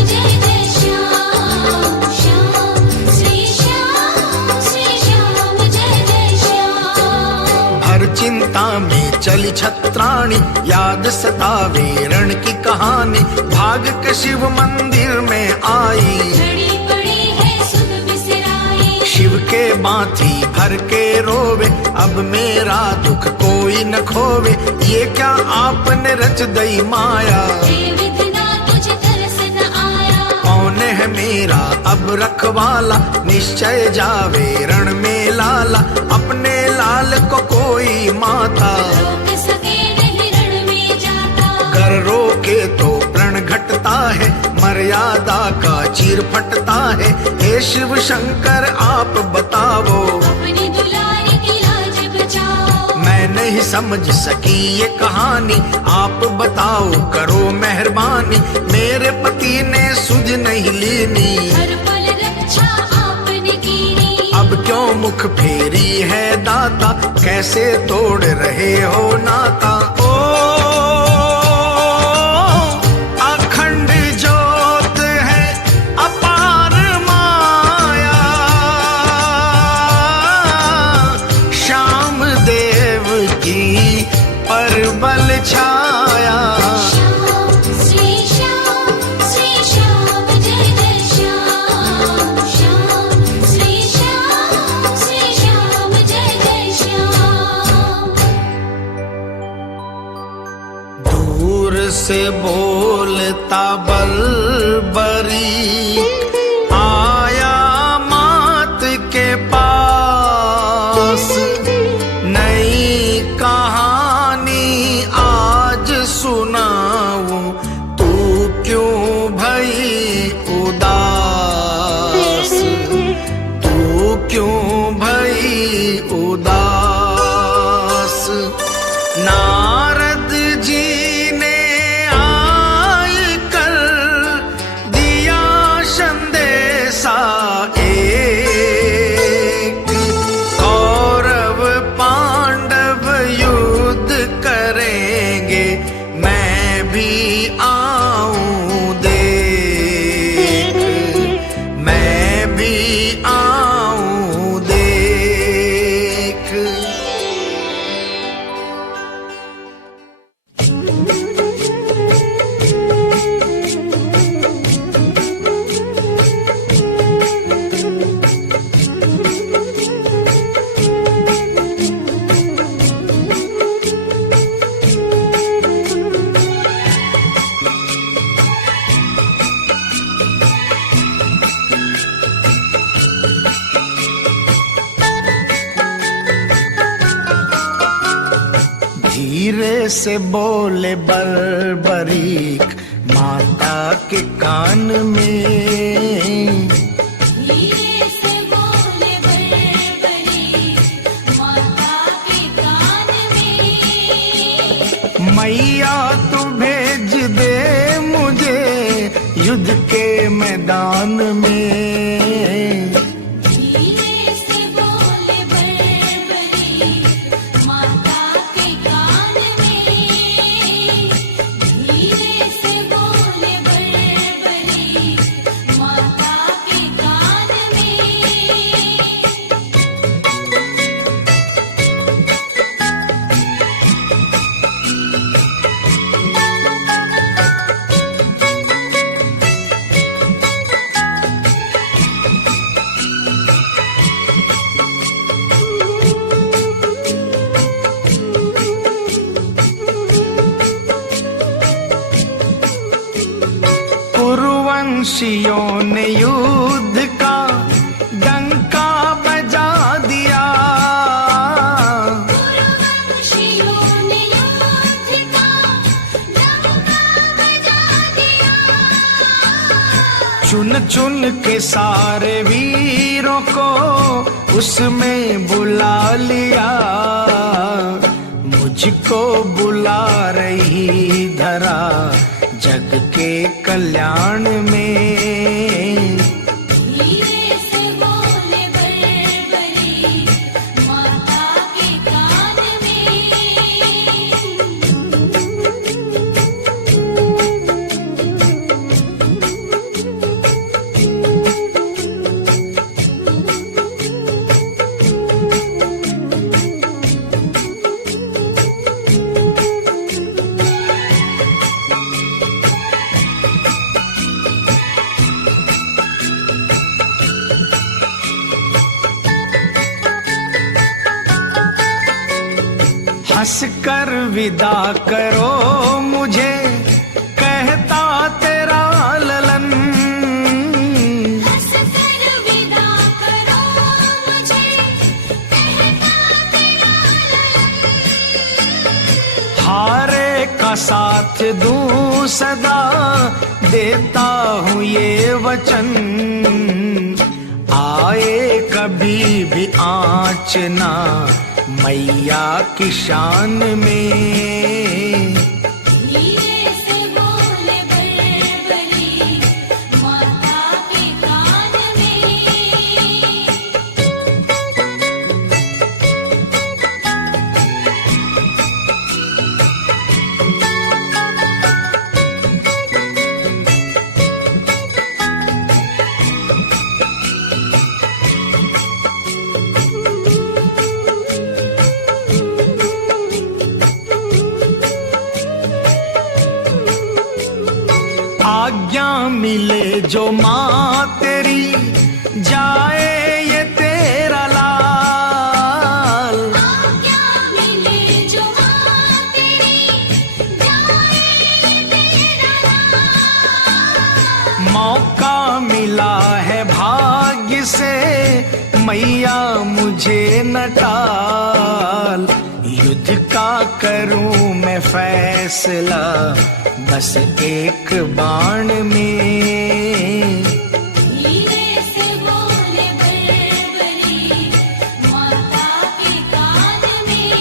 जय जय श्याम। श्याम श्री श्याम जय जय श्याम। हर चिंता में चली छत्राणी, याद सतावे रण की कहानी। भाग के शिव मंदिर में आई, घड़ी पड़ी है सुध बिसराई। शिव के बाथी भर के रोवे, अब मेरा दुख कोई न खोवे। ये क्या आपने रच दई माया, हे विधना तुझे तरस न आया। कौन है मेरा अब रखवाला, निश्चय जावे रण में लाला। अपने लाल को कोई माता, रोक सके नहीं रण में जाता। कर रोके तो प्रण घटता है, मर्यादा का चीर फटता है। हे शिव शंकर आप बताओ, अपनी दुलारी की लाज बचाओ। मैं नहीं समझ सकी ये कहानी, आप बताओ करो मेहरबानी। मेरे पति ने सुध नहीं लीनी, हर पल रक्षा आपने कीनी। अब क्यों मुख फेरी है दाता, कैसे तोड़ रहे हो नाता। ओ अखंड ज्योत है अपार माया, श्याम देव की परबल छाया। श्याम श्री श्याम जय जय श्याम। श्याम श्री श्याम जय जय श्याम। दूर से बोलता बलबरी, आया मात के पास। नई कहानी आज सुनाऊं, तू क्यों भई उदास, तू क्यों भई उदास। नारद जी ने आय कर दिया संदेशा एक, कौरव पांडव युद्ध करेंगे, मैं भी आऊं देख, मैं भी आऊं देख। धीरे से बोले बरबरीक माता के कान में, धीरे से बोले बलबरीक मैया तू भेज दे मुझे युद्ध के मैदान में। धीरे से बोले बड़बड़ी माता के कान में। धीरे से बोले बड़बड़ी माता के कान में। कुरुवंशियों ने युद्ध का डंका बजा दिया। कुरुवंशियों ने युद्ध का डंका बजा दिया। चुन चुन के सारे वीरों को उसमें बुला लिया। मुझको बुला रही धरा जग के कल्याण में। धीरे से बोले बड़बड़ी माता के कान हंस कर विदा करो मुझे कहता तेरा ललन। हंस कर विदा करो मुझे कहता तेरा ललन। हारे का साथ दूं सदा देता हूँ ये वचन। आए कभी भी आँच ना मैया की शान में। धीरे से बोले बड़बड़ी माता के कान में। आज्ञा मिले जो माँ तेरी जाए ये तेरा लाल। आज्ञा मिले जो माँ तेरी जाए ये तेरा लाल। मौका मिला है भाग्य से मैया मुझे न टाल। युद्ध का करूं मैं फैसला बस एक बाण में। धीरे से बोले बड़बड़ी माता के कान में।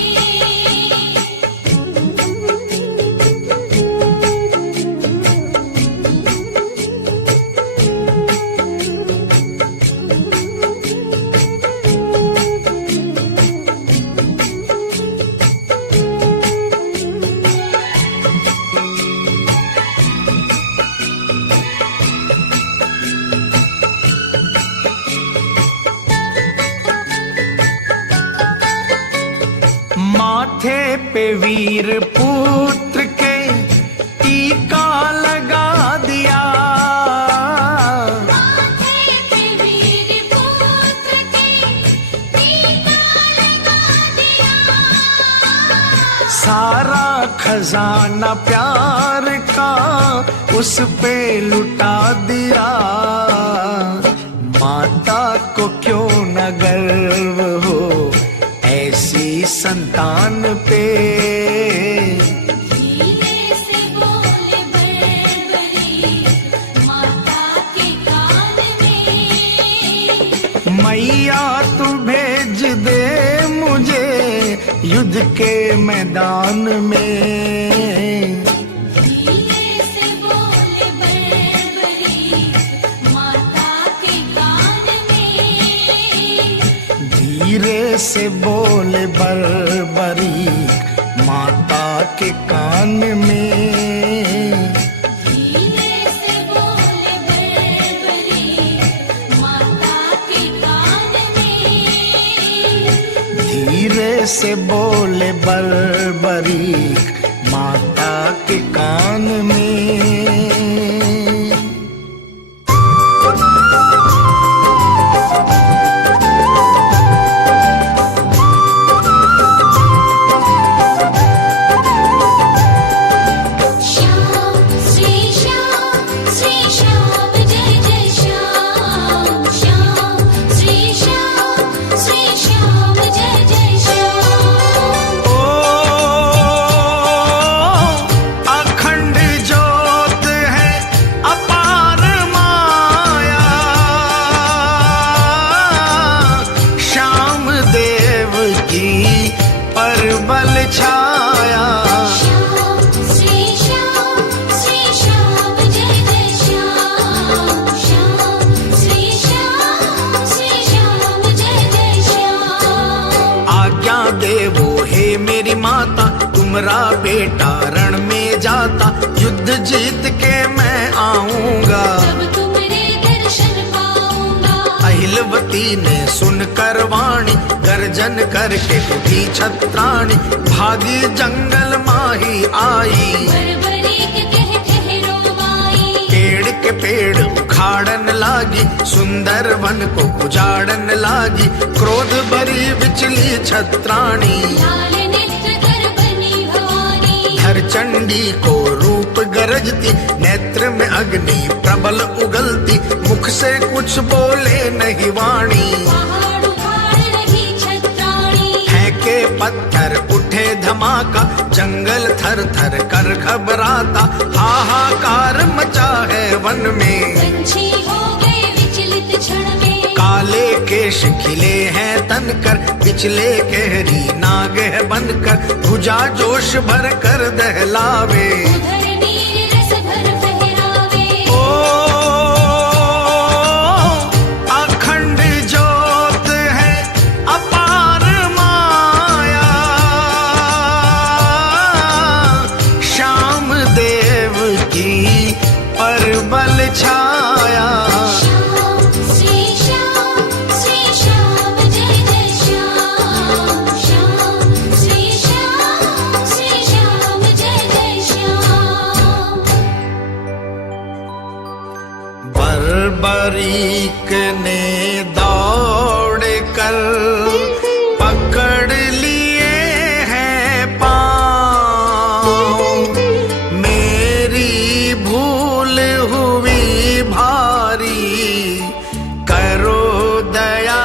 माथे पे वीर पुत्र के टीका लगा दिया। माथे पे वीर पुत्र के टीका लगा दिया। सारा खजाना प्यार का उस पे लुटा दिया। माता को क्यों न गर्व हो ऐसी संतान पे। धीरे से बोले बड़बड़ी माता के कान में। मैया तू भेज दे मुझे युद्ध के मैदान में। धीरे से बोले बरबरी माता के कान में। धीरे से बोले बरबरी माता के कान में। धीरे से बोले बरबरी माता के कान में। धीरे से बोले बरबरी माता के कान में। श्याम श्री श्याम जय जय श्याम। श्याम श्री श्याम जय जय श्याम। ओ अखंड ज्योत है अपार माया। श्याम देव की परबल छाया। श्याम श्री श्याम जय जय श्याम। श्याम श्री श्याम जय जय श्याम। आज्ञा देवो हे मेरी माता, तुमरा बेटा रण में जाता। युद्ध जीत के मैं आऊंगा, तब तुम्हारे दर्शन पाऊंगा। अहिलवती ने सुनकर वाणी, गर्जन करके उठी छत्राणी। भागी जंगल माही आई, बरबरी के कह ठहरो माई। पेड़ के पेड़ उखाड़न लागी। सुंदर वन को उजाड़न लागी। क्रोध भरी बिचली छत्राणी। लाल नेत्र कर बनी भवानी। हर चंडी को रूप गरजती। नेत्र में अग्नि प्रबल उगलती। मुख से कुछ बोले नहीं वाणी। पहाड़ उखाड़ रही छत्राणी। फेंके पत्थर उठे धमाका। जंगल थर थर कर घबराता। हाहाकार मचा है वन में। पंछी हो गए विचलित क्षण में। काले केश खिले हैं तनकर। पिछले गहरी नाग है बनकर। भुजा जोश भर कर दहलावे। उधर नील रस भर फहरावे। ओ अखंड ज्योत है अपार माया। श्याम देव की परबल छाया। श्याम श्री श्याम जय जय श्याम। श्याम श्री श्याम जय जय श्याम। बरबरीक ने दौड़ कर पकड़ लिए हैं पाँव। मेरी भूल हुई भारी, करो दया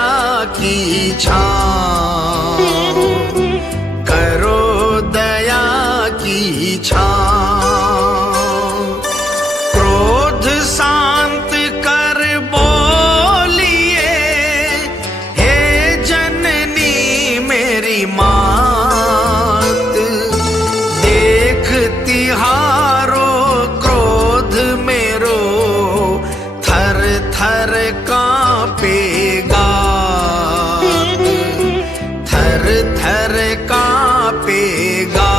की छाँव। करो दया की छाँव। क्रोध शांत कर बोलिए, हे जननी मेरी मात। देखती हारो क्रोध मेरो, थर थर कांपेगा। थर थर कांपेगा।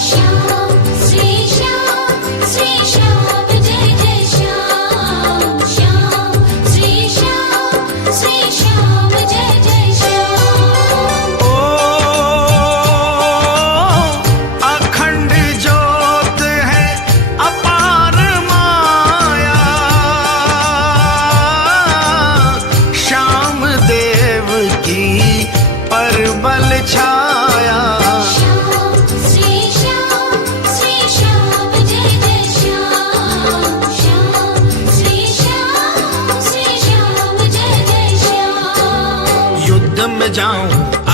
श्याम श्री श्याम जय जय श्याम। श्याम श्री श्याम जय जय श्याम। ओ अखंड ज्योत है अपार माया। श्याम देव की परबल छाया। श्याम श्री श्याम जय जय श्याम। श्याम श्री श्याम जय जय श्याम। युद्ध में जाऊं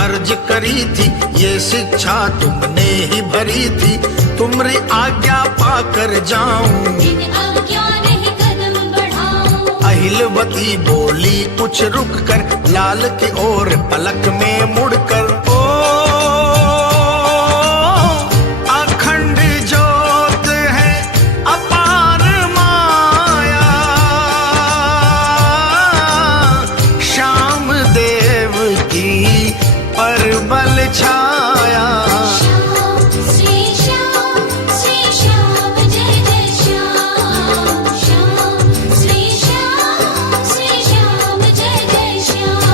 अर्ज करी थी, ये शिक्षा तुमने ही भरी थी। तुम्हारी आज्ञा पाकर जाऊं, बिन आज्ञा नहीं कदम बढ़ाऊं। अहिलवती बोली कुछ रुक कर, लाल की ओर पलक में मुड़कर। ओ अखंड ज्योत है अपार माया, श्याम देव की परबल छाया। श्याम श्री श्याम जय जय श्याम। श्याम श्री श्याम जय जय श्याम।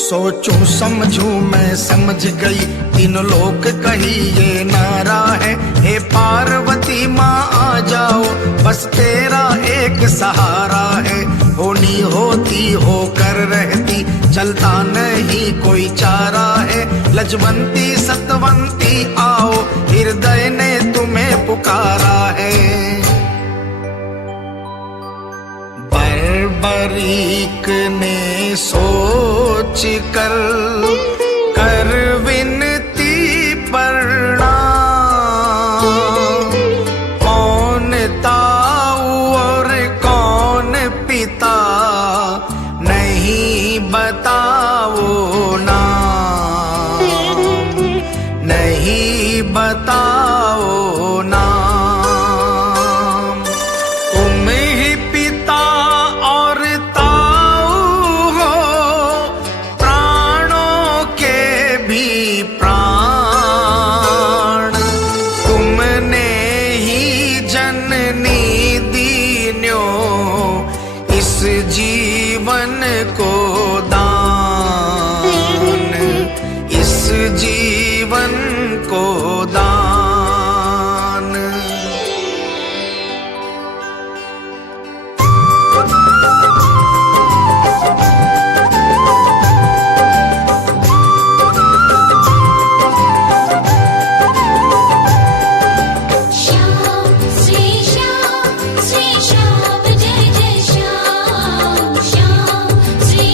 सोचूं समझूं मैं समझ गई, तीन लोक कही ये नारा है। हे पार्वती माँ आ जाओ, बस तेरा एक सहारा है। होनी होती होकर रहती, चलता नहीं कोई चारा है। लजवंती सतवंती आओ, हृदय ने तुम्हें पुकारा है। बरीक ने सोच कर कर विनती प्रणाम। कौन ताऊ और कौन पिता, नहीं बताओ नाम, नहीं बताओ नाम। तुम ही पिता और ताऊ हो, प्राणों के भी प्राण। तुमने ही जननी दीन्यो, इस जीवन को दान, इस जीवन को दान। श्याम श्री श्याम जय जय श्याम। श्याम श्री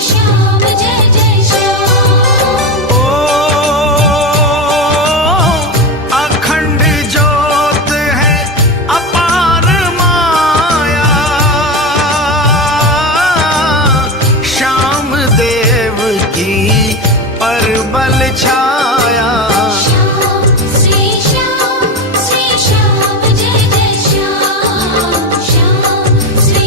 श्याम जय जय श्याम। ओ अखंड ज्योत है अपार माया, श्याम देव की परबल छाया। श्याम श्री श्याम जय जय श्याम। श्याम श्री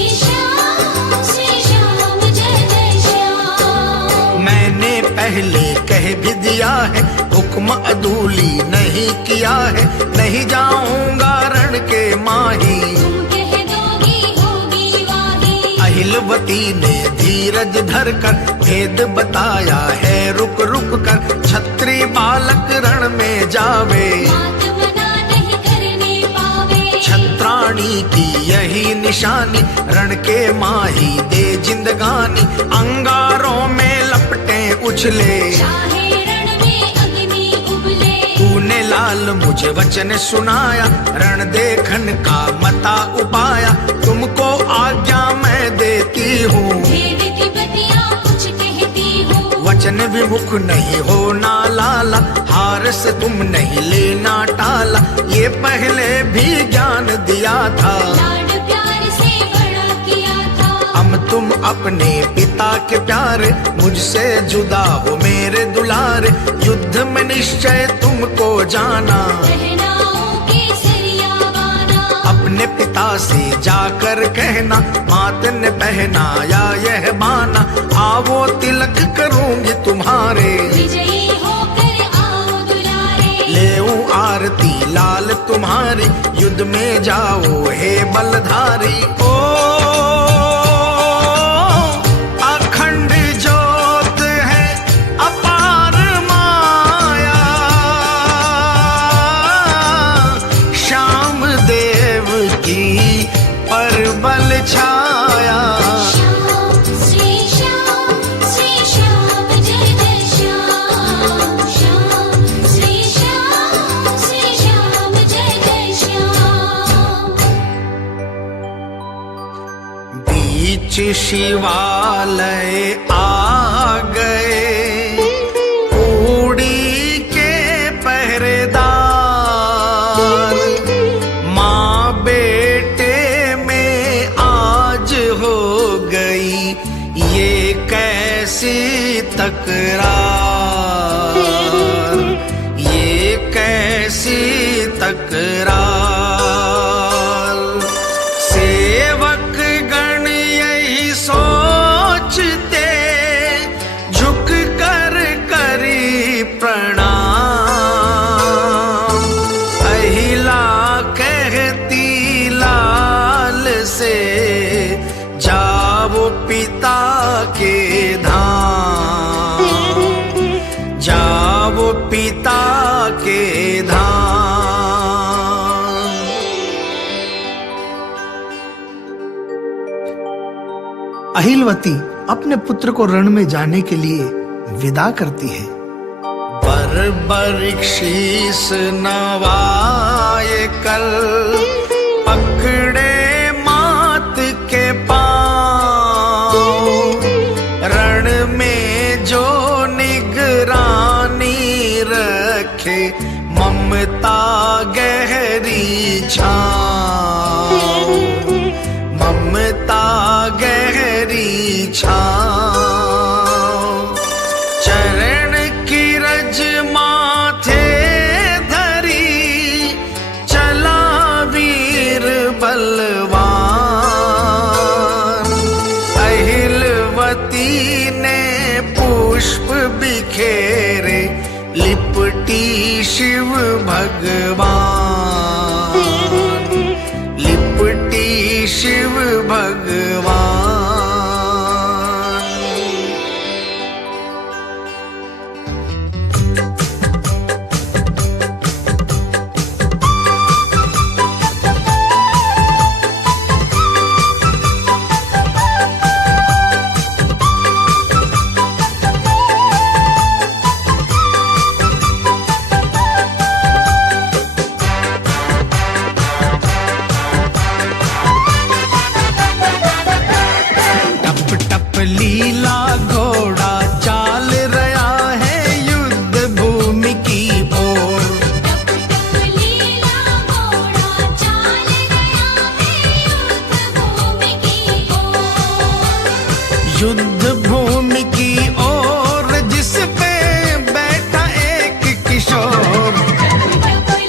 श्याम जय जय श्याम। मैंने पहले कह भी दिया है, हुक्म अदूली नहीं किया है। नहीं जाऊंगा रण के माही, तुम कह दोगी होगी वाही। अहिलवती ने धीरज धर कर भेद बताया है। रुक रुक कर छत्री बालक रण में जावे, बात मना नहीं करने पावे। छत्राणी की यही निशानी, रण के माही दे जिंदगानी। अंगारों में लपटे उछले, चाहे रण में अग्नि उबले। तूने लाल मुझे वचन सुनाया, रण देखन का मता उपाया। तुमको आज्ञा मैं देती हूँ, भेद की बतियां कुछ कहती हूँ। वचन विमुख नहीं होना लाला, हार से तुम नहीं लेना टाला। ये पहले भी ज्ञान दिया था, लाड प्यार से बड़ा किया था। हम तुम अपने पिता के प्यारे, मुझसे जुदा हो मेरे दुलारे। युद्ध में निश्चय तुमको जाना, पहनाऊं केसरिया बाना। अपने पिता से जाकर कहना, मात ने पहनाया यह बाना। आओ तिलक करूंगी तुम्हारे, विजयी होकर आओ दुलारे। लेऊं आरती लाल तुम्हारी। युद्ध में जाओ हे बलधारी। ओ अखंड शिवालय आ गए कूड़ी के पहरेदार, माँ बेटे में आज हो गई ये कैसी तकरार, ये कैसी तकरार। सेवक गण यही सोचते झुक कर करी प्रणाम, अहिला कहती लाल से जाओ पिता के धाम, जाओ पिता के धाम। अहिलवती अपने पुत्र को रण में जाने के लिए विदा करती है। बर शीस नवाए कल पकड़े मात के पाँव, रण में जो निगरानी रखे ममता गहरी छाँव, ममता गहरी छाँव। चरण की रज माथे धरी चला वीर बलवान, अहिलवती ने पुष्प बिखेरे लिपटी शिव भगवान, लिपटी शिव भगवान। लीला घोड़ा चाल रहा है युद्ध भूमि की ओर, लीला घोड़ा चाल गया है युद्ध भूमि की ओर, युद्ध भूमि की ओर जिस पे बैठा एक किशोर।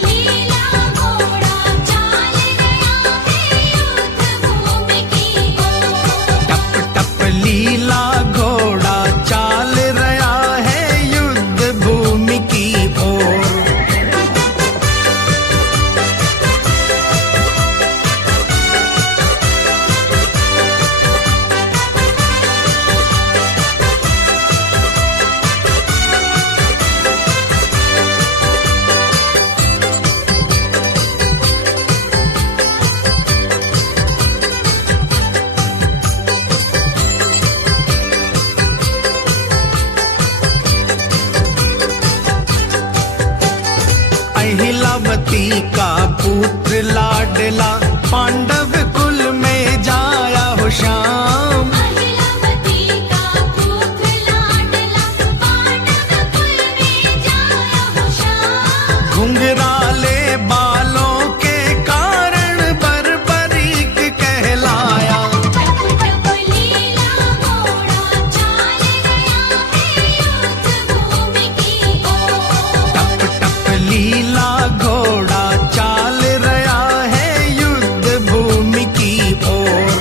लीला घोड़ा चाल गया है युद्ध भूमि की ओर, टप टप लीला घोड़ा चाल रहा है युद्ध भूमि की ओर। अहिलावती का पुत्र लाडला पांडव कुल में जाया हो श्याम, अहिलावती का पुत्र लाडला पांडव कुल में जाया हो श्याम, घुंघराले बालों के कारण बर्बरीक कहलाया। लीला घोड़ा चाल गया है युद्ध भूमि की ओर, टप टप लीला घोड़ा चाल रहा है युद्ध भूमि की ओर।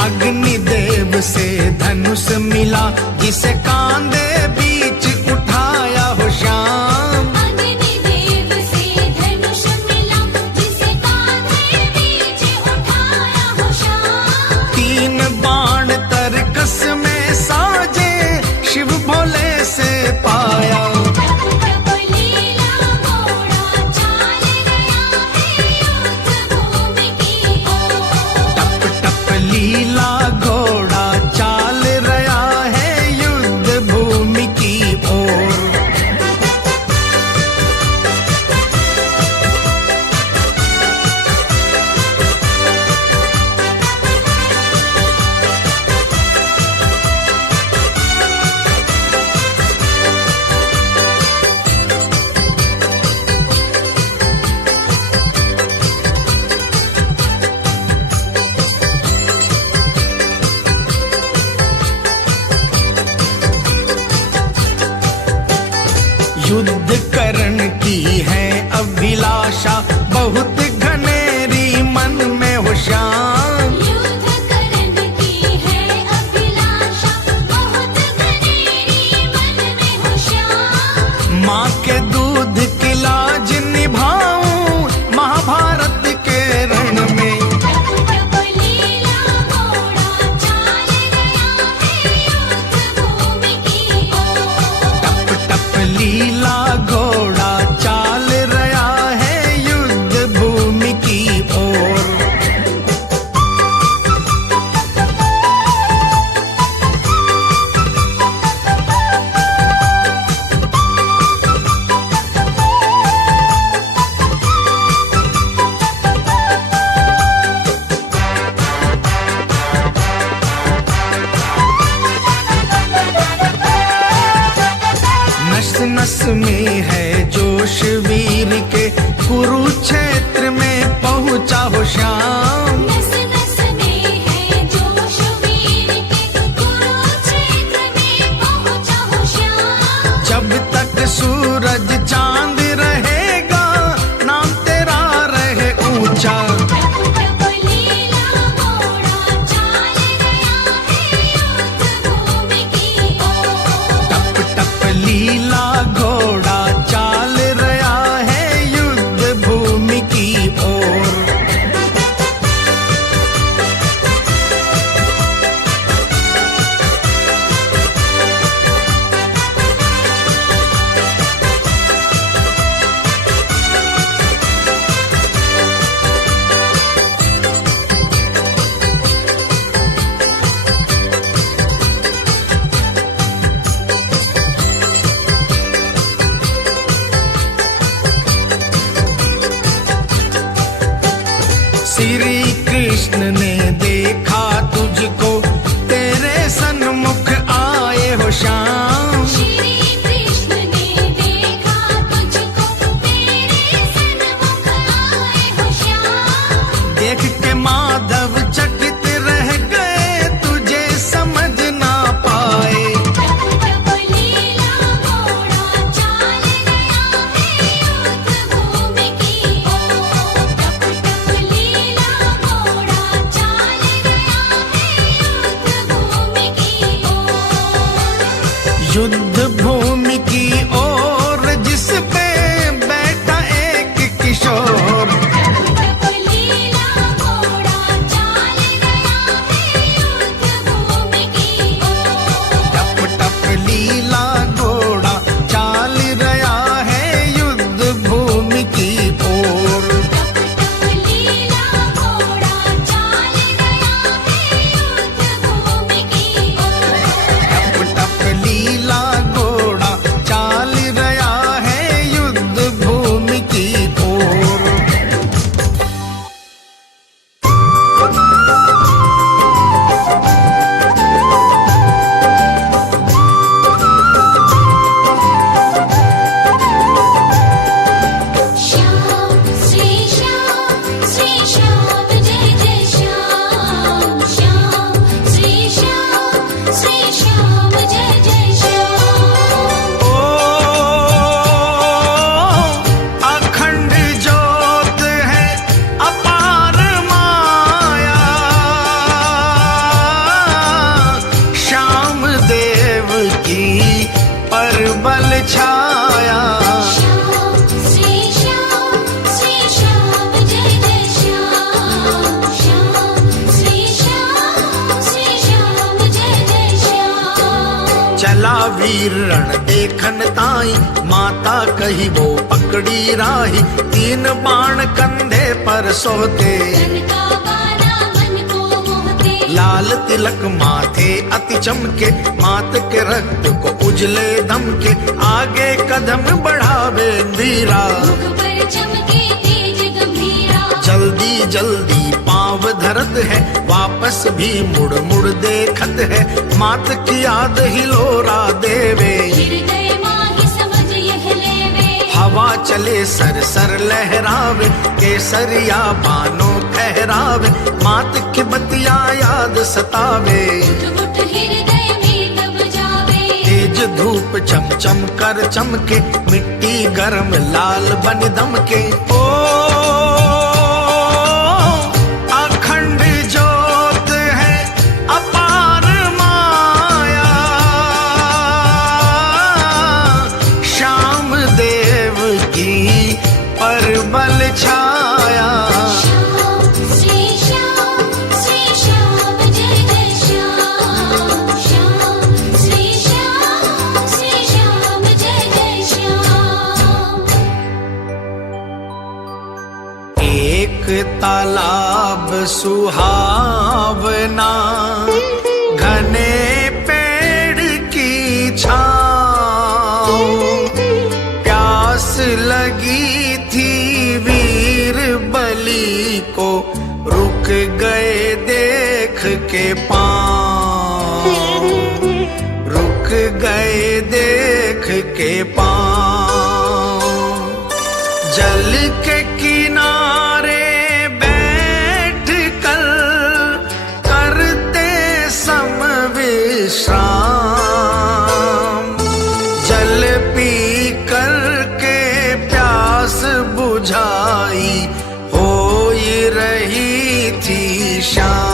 अग्निदेव से धनुष मिला जिसे कांधे बीच उठाया हो श्याम, अग्निदेव से धनुष मिला जिसे कांधे बीच उठाया हो श्याम, तीन बाण तरकस में साजे शिव भोले से पाया। लीला घोड़ा बहुत घनेरी मन में हो श्याम। युद्ध करने की है अभिलाषा, बहुत घनेरी मन में हो श्याम। माँ के दूध की लाज निभाऊं महाभारत के रण में। टप टप लीला घोड़ा चाल गया है युद्ध भूमि की ओर। टप टप लीला घोड़ा चाल रहा है युद्ध भूमि की ओर। नस नस में है जोश वीर के, कुरुक्षेत्र में पहुंचा हो श्याम। नस नस में है जोश वीर के, कुरुक्षेत्र में पहुंचा हो श्याम। जब तक सूरज चांद रहेगा नाम तेरा रहे ऊंचा। टप टप लीला घोड़ा चाल गया है युद्ध भूमि की ओर। टप टप लीला घोड़ा चाल रहा है युद्ध भूमि की ओर। श्री कृष्ण ने देखा तुझको, तेरे सन्मुख आए हो श्याम। श्री कृष्ण ने देखा तुझको, तेरे सन्मुख आए हो श्याम। देख के माधव चकित रह गए, तुझे समझ ना पाए। टप टप लीला घोड़ा चाल गया है युद्ध भूमि की ओर। टप टप लीला घोड़ा चाल गया है युद्ध भूमि की ओर। युद्ध भूमि की ओर जिस पे बैठा एक किशोर। टप टप लीला घोड़ा चाल गया है युद्ध भूमि की ओर। टप टप लीला घोड़ा चाल रहा है युद्ध भूमि की ओर। टप टप लीला घोड़ा चाल गया है युद्ध भूमि की ओर। टप टप लीला घोड़ा चाल रहा है युद्ध भूमि की ओर। श्याम श्री श्याम जय जय श्याम। श्याम श्री श्याम जय जय श्याम। ओ अखंड ज्योत है अपार माया, श्याम देव की परबल छाया। श्याम श्री श्याम जय जय श्याम। श्याम श्री श्याम जय जय श्याम। चला वीर रण देखन ताई, माता कही वो पकड़ी राही। 3 बाण कंधे पर सोते, तन का गाना मन को मोहते। लाल तिलक माथे अति चमके, मात के रक्त को उजले दम के। आगे कदम बढ़ावे वीरा, मुख पर चमके तेज गंभीरा। जल्दी जल्दी पांव धरत है, वापस भी मुड़ मुड़ देखत है। मात की याद हिलोरा देवे, हृदय माही समझ यह लेवे। हवा चले सर सर लहरावे, केसरिया बानो ठहरावे। मात की बतिया याद सतावे, उठ उठ हृदय में दब जावे। तेज धूप चम चम कर चमके, मिट्टी गर्म लाल बन दमके। ओ तालाब सुहावना, घने पेड़ की छाँव, प्यास लगी थी वीर बलि को, रुक गए देख के पाँव, रुक गए देख के पाँव। जल के किनारे बैठ कर करते सम विश्राम, जल पी कर के प्यास बुझाई, हो रही थी शाम।